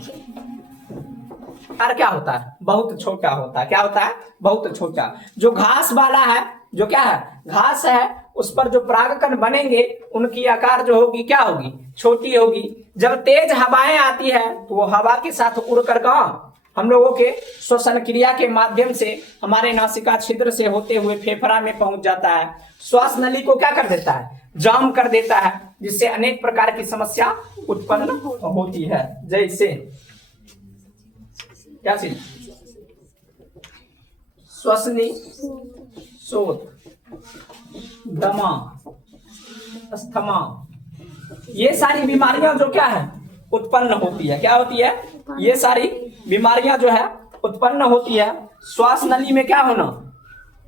और क्या होता है? बहुत छोटा होता है। क्या होता है? बहुत छोटा। जो घास वाला है, जो क्या है? घास है, उस पर जो प्रागकण बनेंगे उनकी आकार जो होगी क्या होगी? छोटी होगी। जब तेज हवाएं आती है तो वो हवा के साथ उड़कर कहाँ हम लोगों के श्वसन क्रिया के माध्यम से हमारे नासिका छिद्र से होते हुए फेफड़ा में पहुंच जाता है। श्वास नली को क्या कर देता है? जाम कर देता है, जिससे अनेक प्रकार की समस्या उत्पन्न होती है। जैसे क्या चीज? श्वसनी शोथ, दमा, अस्थमा, ये सारी बीमारियां जो क्या है? उत्पन्न होती है। क्या होती है? ये सारी बीमारियां जो है उत्पन्न होती है। श्वास नली में क्या होना?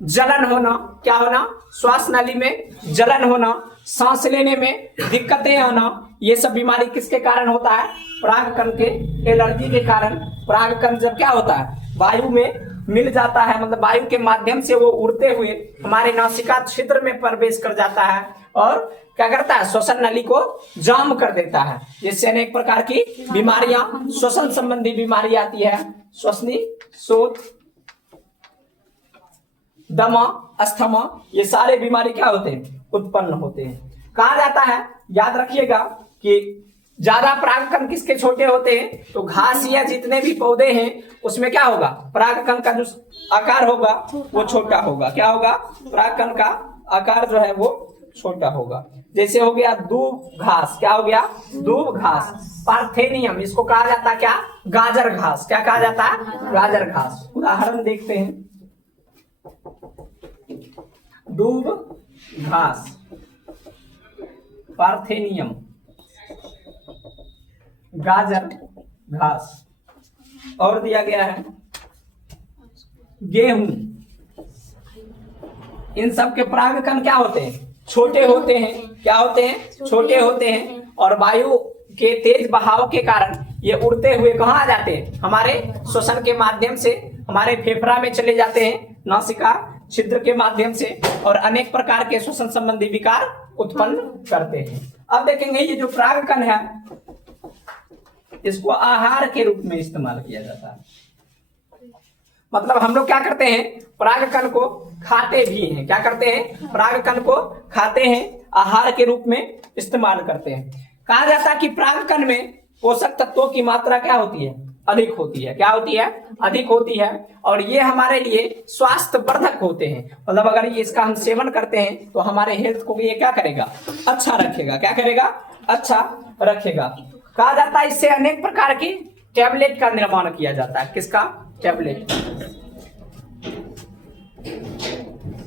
जलन होना। क्या होना? श्वास नली में जलन होना, सांस लेने में दिक्कतें आना, ये सब बीमारी किसके कारण होता है? प्रागकण के एलर्जी के कारण। प्रागकण जब क्या होता है? वायु में मिल जाता है, मतलब वायु के माध्यम से वो उड़ते हुए हमारे नासिका छिद्र में प्रवेश कर जाता है और क्या करता है? श्वसन नली को जाम कर देता है, जिससे अनेक प्रकार की बीमारियां, श्वसन संबंधी बीमारी आती है। श्वसनी शोथ, दमा, अस्थमा, ये सारे बीमारी क्या होते हैं? उत्पन्न होते हैं। कहा जाता है, याद रखिएगा कि ज्यादा प्रागकण किसके छोटे होते हैं? तो घास या जितने भी पौधे हैं उसमें क्या होगा? प्रागकण का जो आकार होगा वो छोटा होगा। क्या होगा? प्रागकण का आकार जो है वो छोटा होगा। जैसे हो गया दूब घास। क्या हो गया? दूब घास। पार्थेनियम, इसको कहा जाता है क्या? गाजर घास। क्या कहा जाता है? गाजर घास। उदाहरण देखते हैं। दूब घास, पार्थेनियम, गाजर घास। और दिया गया है गेहूं। इन सब के प्रागकण क्या होते हैं? छोटे होते हैं। क्या होते हैं? छोटे होते हैं। और वायु के तेज बहाव के कारण ये उड़ते हुए कहाँ आ जाते हैं? हमारे श्वसन के माध्यम से हमारे फेफड़ा में चले जाते हैं, नासिका छिद्र के माध्यम से, और अनेक प्रकार के श्वसन संबंधी विकार उत्पन्न करते हैं। अब देखेंगे ये जो प्रागकण है इसको आहार के रूप में इस्तेमाल किया जाता है। मतलब हम लोग क्या करते हैं? प्रागकण को खाते भी हैं। क्या करते हैं? प्रागकण को खाते हैं, आहार के रूप में इस्तेमाल करते हैं। कहा जाता है कि प्रागकण में पोषक तत्वों की मात्रा क्या होती है? अधिक होती है। क्या होती है? अधिक होती है। और ये हमारे लिए स्वास्थ्यवर्धक होते हैं, मतलब अगर ये इसका हम सेवन करते हैं तो हमारे हेल्थ को ये क्या करेगा? अच्छा रखेगा। क्या करेगा? अच्छा रखेगा। कहा जाता है इससे अनेक प्रकार की टैबलेट का निर्माण किया जाता है। किसका? टैबलेट,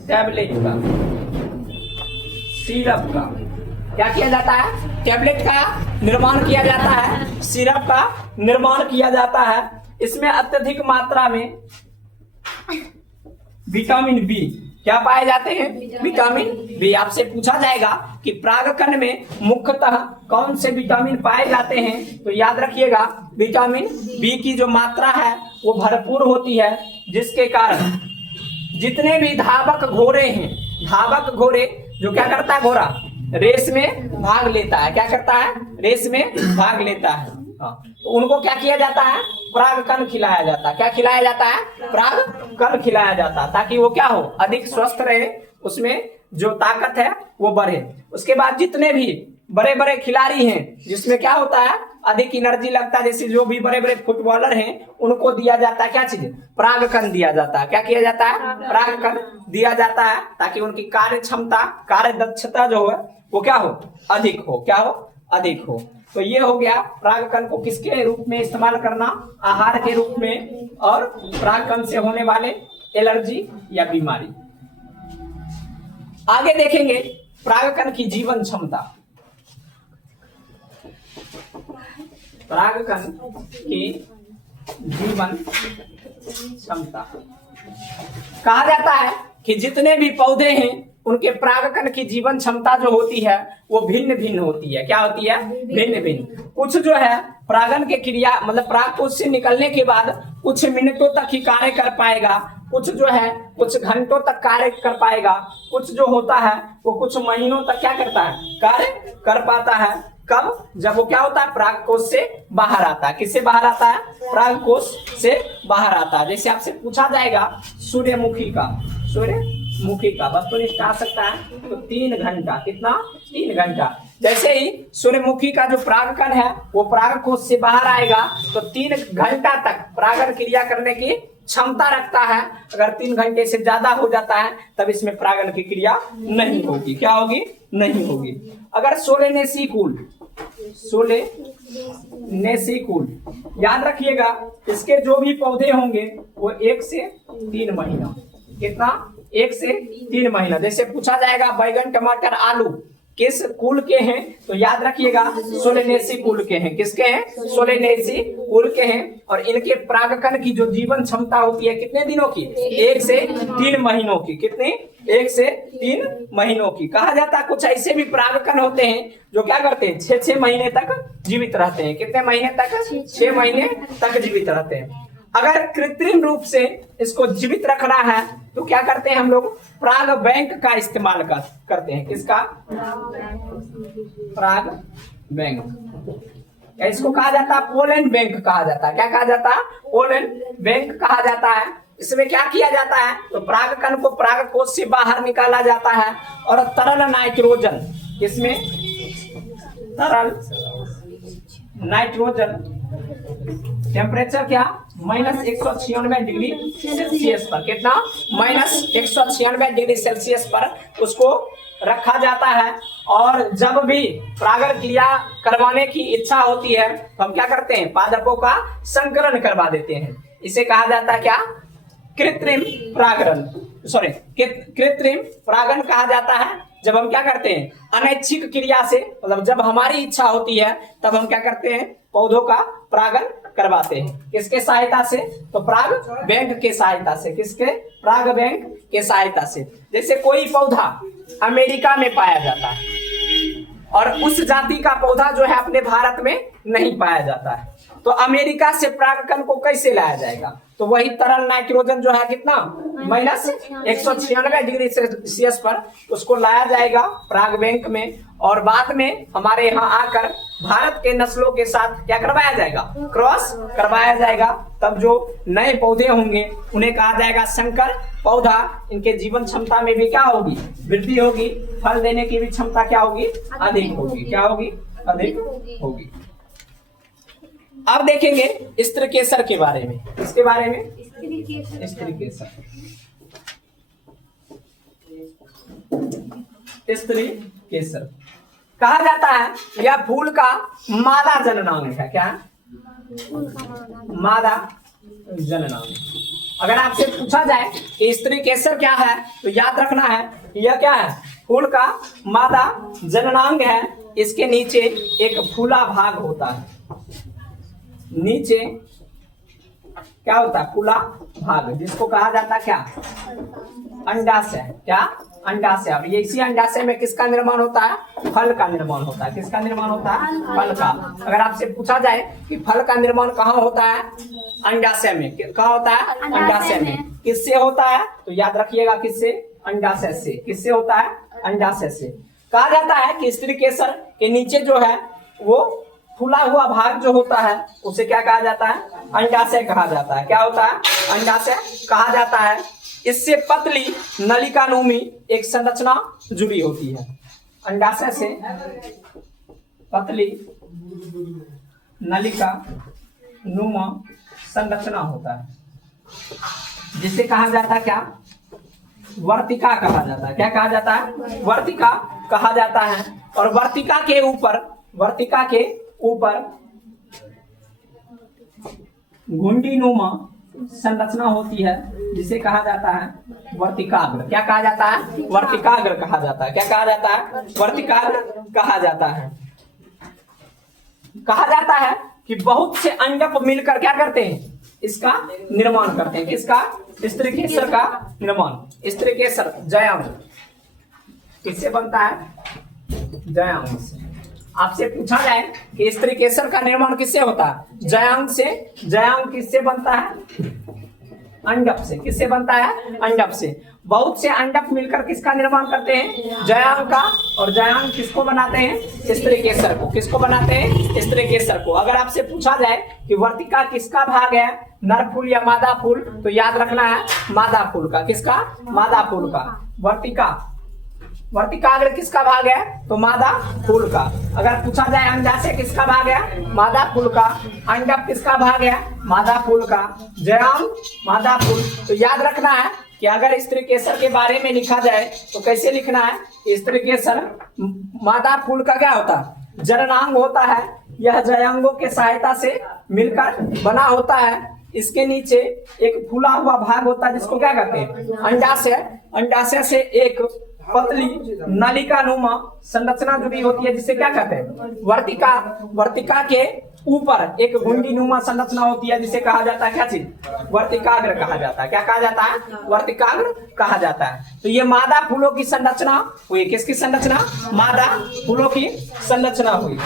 टैबलेट का, सिरप का। क्या किया जाता है? टैबलेट का निर्माण किया जाता है, सिरप का निर्माण किया जाता है। इसमें अत्यधिक मात्रा में विटामिन बी क्या पाए जाते हैं? Vitamin b. आपसे पूछा जाएगा कि परागकण में मुख्यतः कौन से विटामिन पाए जाते हैं, तो याद रखिएगा विटामिन बी की जो मात्रा है वो भरपूर होती है, जिसके कारण जितने भी धावक घोड़े हैं, धावक घोड़े जो क्या करता है? घोड़ा रेस में भाग लेता है। क्या करता है? रेस में भाग लेता है। तो उनको क्या किया जाता है? परागकण खिलाया जाता है। क्या खिलाया जाता है? परागकण खिलाया जाता है, ताकि वो क्या हो? अधिक स्वस्थ रहे, उसमें जो ताकत है वो बढ़े। उसके बाद जितने भी बड़े बड़े खिलाड़ी हैं, जिसमें क्या होता है? अधिक एनर्जी लगता है, जैसे जो भी बड़े बड़े फुटबॉलर हैं उनको दिया जाता है क्या चीज? परागकण दिया जाता है। क्या किया जाता है? परागकण दिया जाता है, ताकि उनकी कार्य क्षमता, कार्य दक्षता जो है वो क्या हो? अधिक हो। क्या हो? अधिक हो। तो ये हो गया परागकण को किसके रूप में इस्तेमाल करना? आहार के रूप में, और परागकण से होने वाले एलर्जी या बीमारी। आगे देखेंगे परागकण की जीवन क्षमता। परागकण की जीवन क्षमता। कहा जाता है कि जितने भी पौधे हैं उनके परागकण की जीवन क्षमता जो होती है वो भिन्न भिन्न होती है। क्या होती है? भिन्न भिन्न। कुछ जो है परागण के क्रिया, मतलब परागकोश से निकलने के बाद कुछ मिनटों तक ही कार्य कर पाएगा, कुछ जो है कुछ घंटों तक कार्य कर पाएगा, कुछ जो होता है वो कुछ महीनों तक क्या करता है? कार्य कर पाता है। कब? जब वो क्या होता है? परागकोश से बाहर आता है। किससे बाहर आता है? परागकोश से बाहर आता है। जैसे आपसे पूछा जाएगा सूर्यमुखी का, सूर्यमुखी का वस्तुनिष्ठ आ सकता है तो 3 घंटा। कितना? 3 घंटा। जैसे ही सूर्यमुखी का जो परागकण है वो परागकोश से बाहर आएगा तो 3 घंटा तक परागण क्रिया करने की क्षमता रखता है। अगर 3 घंटे से ज्यादा हो जाता है तब इसमें परागण की क्रिया नहीं होगी। क्या होगी? नहीं होगी। अगर सोलेनेसी कुल याद रखिएगा, इसके जो भी पौधे होंगे वो 1 से 3 महीना। कितना? 1 से 3 महीना। जैसे पूछा जाएगा बैगन, टमाटर, आलू किस कुल के हैं, तो याद रखिएगा सोलेनेसी कुल के हैं। किसके हैं? सोलेनेसी कुल के हैं। और इनके परागकण की जो जीवन क्षमता होती है कितने दिनों की? 1 से 3 महीनों की। कितने? 1 से 3 महीनों की। कहा जाता है कुछ ऐसे भी परागकण होते हैं जो क्या करते हैं? 6 महीने तक जीवित रहते हैं। कितने महीने तक? 6 महीने तक जीवित रहते हैं। अगर कृत्रिम रूप से इसको जीवित रखना है तो क्या करते हैं हम लोग? पराग बैंक का इस्तेमाल करते हैं। किसका? पराग बैंक। इसको कहा जाता है पोलन बैंक कहा जाता है। क्या कहा जाता है? पोलन बैंक कहा जाता है। इसमें क्या किया जाता है? तो परागकण को परागकोश से बाहर निकाला जाता है और तरल नाइट्रोजन, इसमें तरल नाइट्रोजन टेम्परेचर क्या? -196 डिग्री सेल्सियस पर। कितना? -196 डिग्री सेल्सियस पर उसको रखा जाता है। और जब भी परागण क्रिया करवाने की इच्छा होती है तो हम क्या करते हैं? पादपों का संकरण करवा देते हैं। इसे कहा जाता है क्या? कृत्रिम परागण, कृत्रिम परागण कहा जाता है। जब हम क्या करते हैं? अनैच्छिक क्रिया से, मतलब जब हमारी इच्छा होती है तब हम क्या करते हैं? पौधों का परागण करवाते हैं। किसके सहायता से? तो पराग बैंक के सहायता से। किसके? पराग बैंक के सहायता से। जैसे कोई पौधा अमेरिका में पाया जाता है और उस जाति का पौधा जो है अपने भारत में नहीं पाया जाता है, तो अमेरिका से परागकण को कैसे लाया जाएगा? तो वही तरल नाइट्रोजन जो है कितना? -196 डिग्री सेल्सियस पर उसको लाया जाएगा पराग बैंक में, और बाद में हमारे यहाँ आकर भारत के नस्लों के साथ क्या करवाया जाएगा? क्रॉस करवाया जाएगा। तब जो नए पौधे होंगे उन्हें कहा जाएगा संकर पौधा। इनके जीवन क्षमता में भी क्या होगी? वृद्धि होगी। फल देने की भी क्षमता क्या होगी? अधिक होगी। क्या होगी? अधिक होगी। अब देखेंगे स्त्री केसर के बारे में। इसके बारे में स्त्री केसर, स्त्री केसर कहा जाता है यह फूल का मादा जननांग है। क्या? मादा जननांग। अगर आपसे पूछा जाए कि स्त्री केसर क्या है तो याद रखना है यह क्या है, फूल का मादा जननांग है। इसके नीचे एक फूला भाग होता है, नीचे क्या होता है, फूला भाग, जिसको कहा जाता है क्या, अंडाशय। क्या? अंडाशय। और ये इसी अंडाशय में किसका निर्माण होता है, फल का निर्माण होता है। किसका निर्माण होता है, फल का। अगर आपसे पूछा जाए कि फल का निर्माण कहाँ होता है, अंडाशय में। कहाँ होता है, अंडाशय में। किससे होता है तो याद रखिएगा, किससे, अंडाशय से। किससे होता है, अंडाशय से। कहा जाता है कि स्त्री केसर के नीचे जो है वो फूला हुआ भाग जो होता है उसे क्या कहा जाता है, अंडाशय कहा जाता है। क्या होता है, अंडाशय कहा जाता है। इससे पतली नलिकानुमी एक संरचना जुड़ी होती है। अंडाशय से पतली नलिका नुमा संरचना होता है, जिसे कहा जाता है क्या, वर्तिका कहा जाता है। क्या कहा जाता है, वर्तिका कहा जाता है। और वर्तिका के ऊपर घुंडीनुमा संरचना होती है, जिसे कहा जाता है वर्तिकाग्र। क्या कहा जाता है, वर्तिकाग्र कहा जाता है। क्या कहा जाता है, वर्तिकाग्र कहा जाता है। कहा जाता है कि बहुत से अंडक मिलकर क्या करते हैं, इसका निर्माण करते हैं। किसका, स्त्री केसर का निर्माण। स्त्री केसर जयांग किससे बनता है, जयांग से। आपसे पूछा जाए कि स्त्री केसर का निर्माण किससे होता है, जयांग से। जयांग किससे बनता है, अंडक से। किससे बनता है, अंडक से। बहुत से अंडक मिलकर किसका निर्माण करते हैं, जयांग का। और जयांग किसको बनाते हैं, स्त्री केसर को। किसको बनाते हैं, स्त्री केसर को। अगर आपसे पूछा जाए कि वर्तिका किसका भाग है, नर फूल या मादा फूल, तो याद रखना है मादा फूल का। किसका, मादा फूल का। वर्तिकाग्र किसका भाग है, तो मादा फूल का। अगर पूछा जाए अंडाशय किसका भाग है, मादा फूल का। अंडक किसका भाग है, मादा फूल का। जयांग मादा फूल। तो याद रखना है कि अगर स्त्री केसर के बारे में लिखा जाए तो कैसे लिखना है, स्त्री केसर मादा फूल का क्या होता है, जननांग होता है। यह जयांगों के सहायता से मिलकर बना होता है। इसके नीचे एक फूला हुआ भाग होता है, जिसको क्या कहते हैं, अंडाशय। अंडाशय से एक पतली नलिकानुमा संरचना जुड़ी होती है, जिसे क्या कहते हैं, वर्तिका। वर्तिका के ऊपर एक घुंडीनुमा संरचना होती है, जिसे कहा जाता है क्या चीज, वर्तिकाग्र कहा जाता है। क्या कहा जाता है, वर्तिकाग्र कहा जाता है। तो ये मादा फूलों की संरचना हुई। किसकी संरचना, मादा फूलों की संरचना हुई।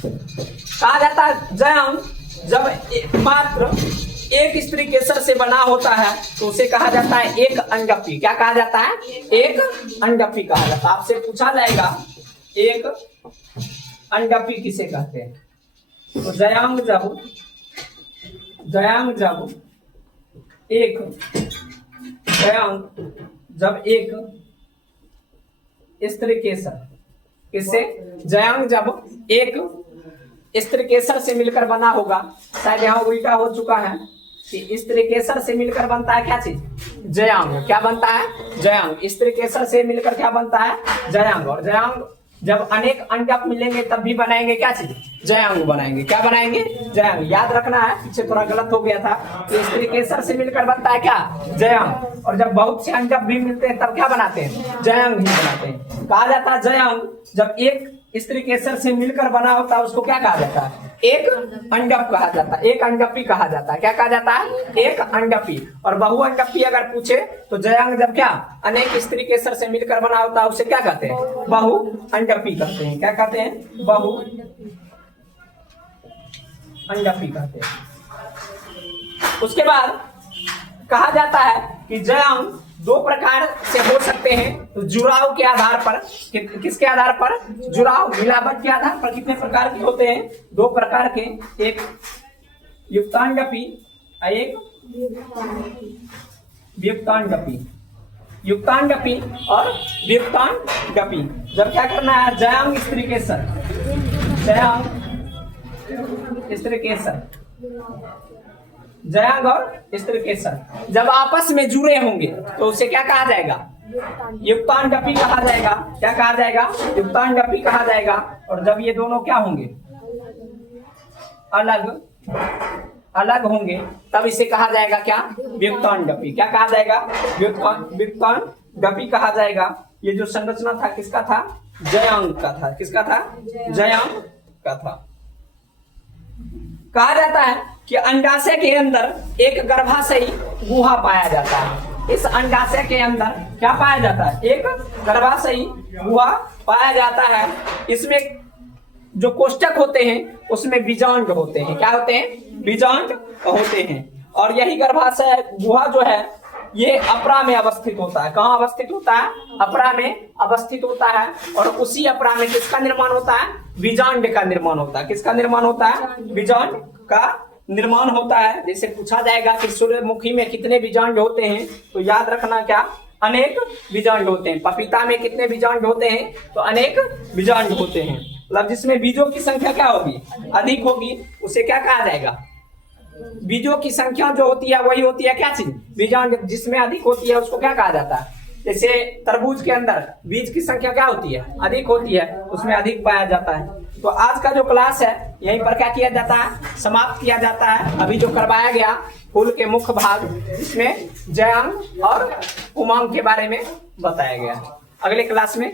कहा जाता है जयांग जब मात्र एक स्त्री केसर से बना होता है तो उसे कहा जाता है एक अंडपी। क्या कहा जाता है, एक अंडपी कहा जाता है। आपसे पूछा जाएगा एक अंडपी किसे कहते हैं, तो जयांग जब एक स्त्री केसर किससे, जयांग जब एक स्त्री केसर से मिलकर बना होगा। शायद यहाँ उल्टा हो चुका है कि स्त्री केसर से मिलकर बनता है क्या चीज, जयांग। क्या बनता है, जयांग। स्त्री केसर से मिलकर क्या बनता है, जयांग। और जयांग जब अनेक अंडक मिलेंगे तब भी बनाएंगे क्या चीज, जयांग बनाएंगे। क्या बनाएंगे, जयांग। याद रखना है, पीछे थोड़ा गलत हो गया था। तो स्त्री केसर से मिलकर बनता है क्या, जयांग। और जब बहुत से अंडक भी मिलते हैं तब क्या बनाते हैं, जयांग भी बनाते हैं। कहा जाता है जयांग जब एक स्त्री केसर से मिलकर बना होता है उसको क्या कहा जाता है, एक अंडप कहा जाता है, एक अंडपी कहा जाता है। क्या कहा जाता है, एक अंडपी। और बहुअंडपी अगर पूछे तो जयांग जब क्या अनेक स्त्री केसर से मिलकर बना होता है उसे क्या कहते हैं, बहु अंडपी कहते हैं। क्या कहते हैं, बहु अंडपी कहते हैं। उसके बाद कहा जाता है कि जयांग दो प्रकार से हो सकते हैं, तो जुड़ाव के आधार पर। किसके आधार पर, जुड़ाव मिलावट के आधार पर। कितने प्रकार के होते हैं, दो प्रकार के, एक युक्तांडपी एक व्युक्तांडपी। युक्तांडपी और व्युक्तांडपी। जब क्या करना है, जयांग स्त्री केसर, जयांग स्त्री केसर जयांग और स्त्रीकेसर जब आपस में जुड़े होंगे तो उसे क्या कहा जाएगा? युक्तांडपी कहा जाएगा। क्या कहा जाएगा? युक्तांडपी कहा जाएगा। और जब ये दोनों क्या होंगे? अलग अलग होंगे तब इसे कहा जाएगा क्या? व्युत्तांडपी। क्या कहा जाएगा? व्युत्तांडपी कहा जाएगा। ये जो संरचना था किसका था? जयांग का था। किसका था? जयांग का था। कहा जाता है कि अंडाशय के अंदर एक गर्भाशयी गुहा पाया जाता है। इस अंडाशय के अंदर क्या पाया जाता है? एक गर्भाशयी गुहा पाया जाता है। इसमें जो कोष्ठक होते हैं उसमें बीजांड होते हैं। क्या होते हैं? बीजांड होते हैं। और यही गर्भाशय गुहा जो है ये अपरा में अवस्थित होता है। कहाँ अवस्थित होता है? अपरा में अवस्थित होता है। और उसी अपरा में किसका निर्माण होता है? बीजांड का निर्माण होता है। किसका निर्माण होता है? बीजांड का निर्माण होता है। जैसे पूछा जाएगा कि सूर्यमुखी में कितने बीजांड होते हैं तो याद रखना क्या? अनेक बीजांड होते हैं। पपीता में कितने बीजांड होते हैं? तो अनेक बीजांड होते हैं। मतलब जिसमें बीजों की संख्या क्या होगी? अधिक होगी, उसे क्या कहा जाएगा? बीजों की संख्या जो होती है वही होती है क्या चीज? बीजांड। जिसमें अधिक होती है उसको क्या कहा जाता है? जैसे तरबूज के अंदर बीज की संख्या क्या होती है? अधिक होती है, उसमें अधिक पाया जाता है। तो आज का जो क्लास है यहीं पर क्या किया जाता है? समाप्त किया जाता है। अभी जो करवाया गया फूल के मुख्य भाग, इसमें जयांग और उमांग के बारे में बताया गया। अगले क्लास में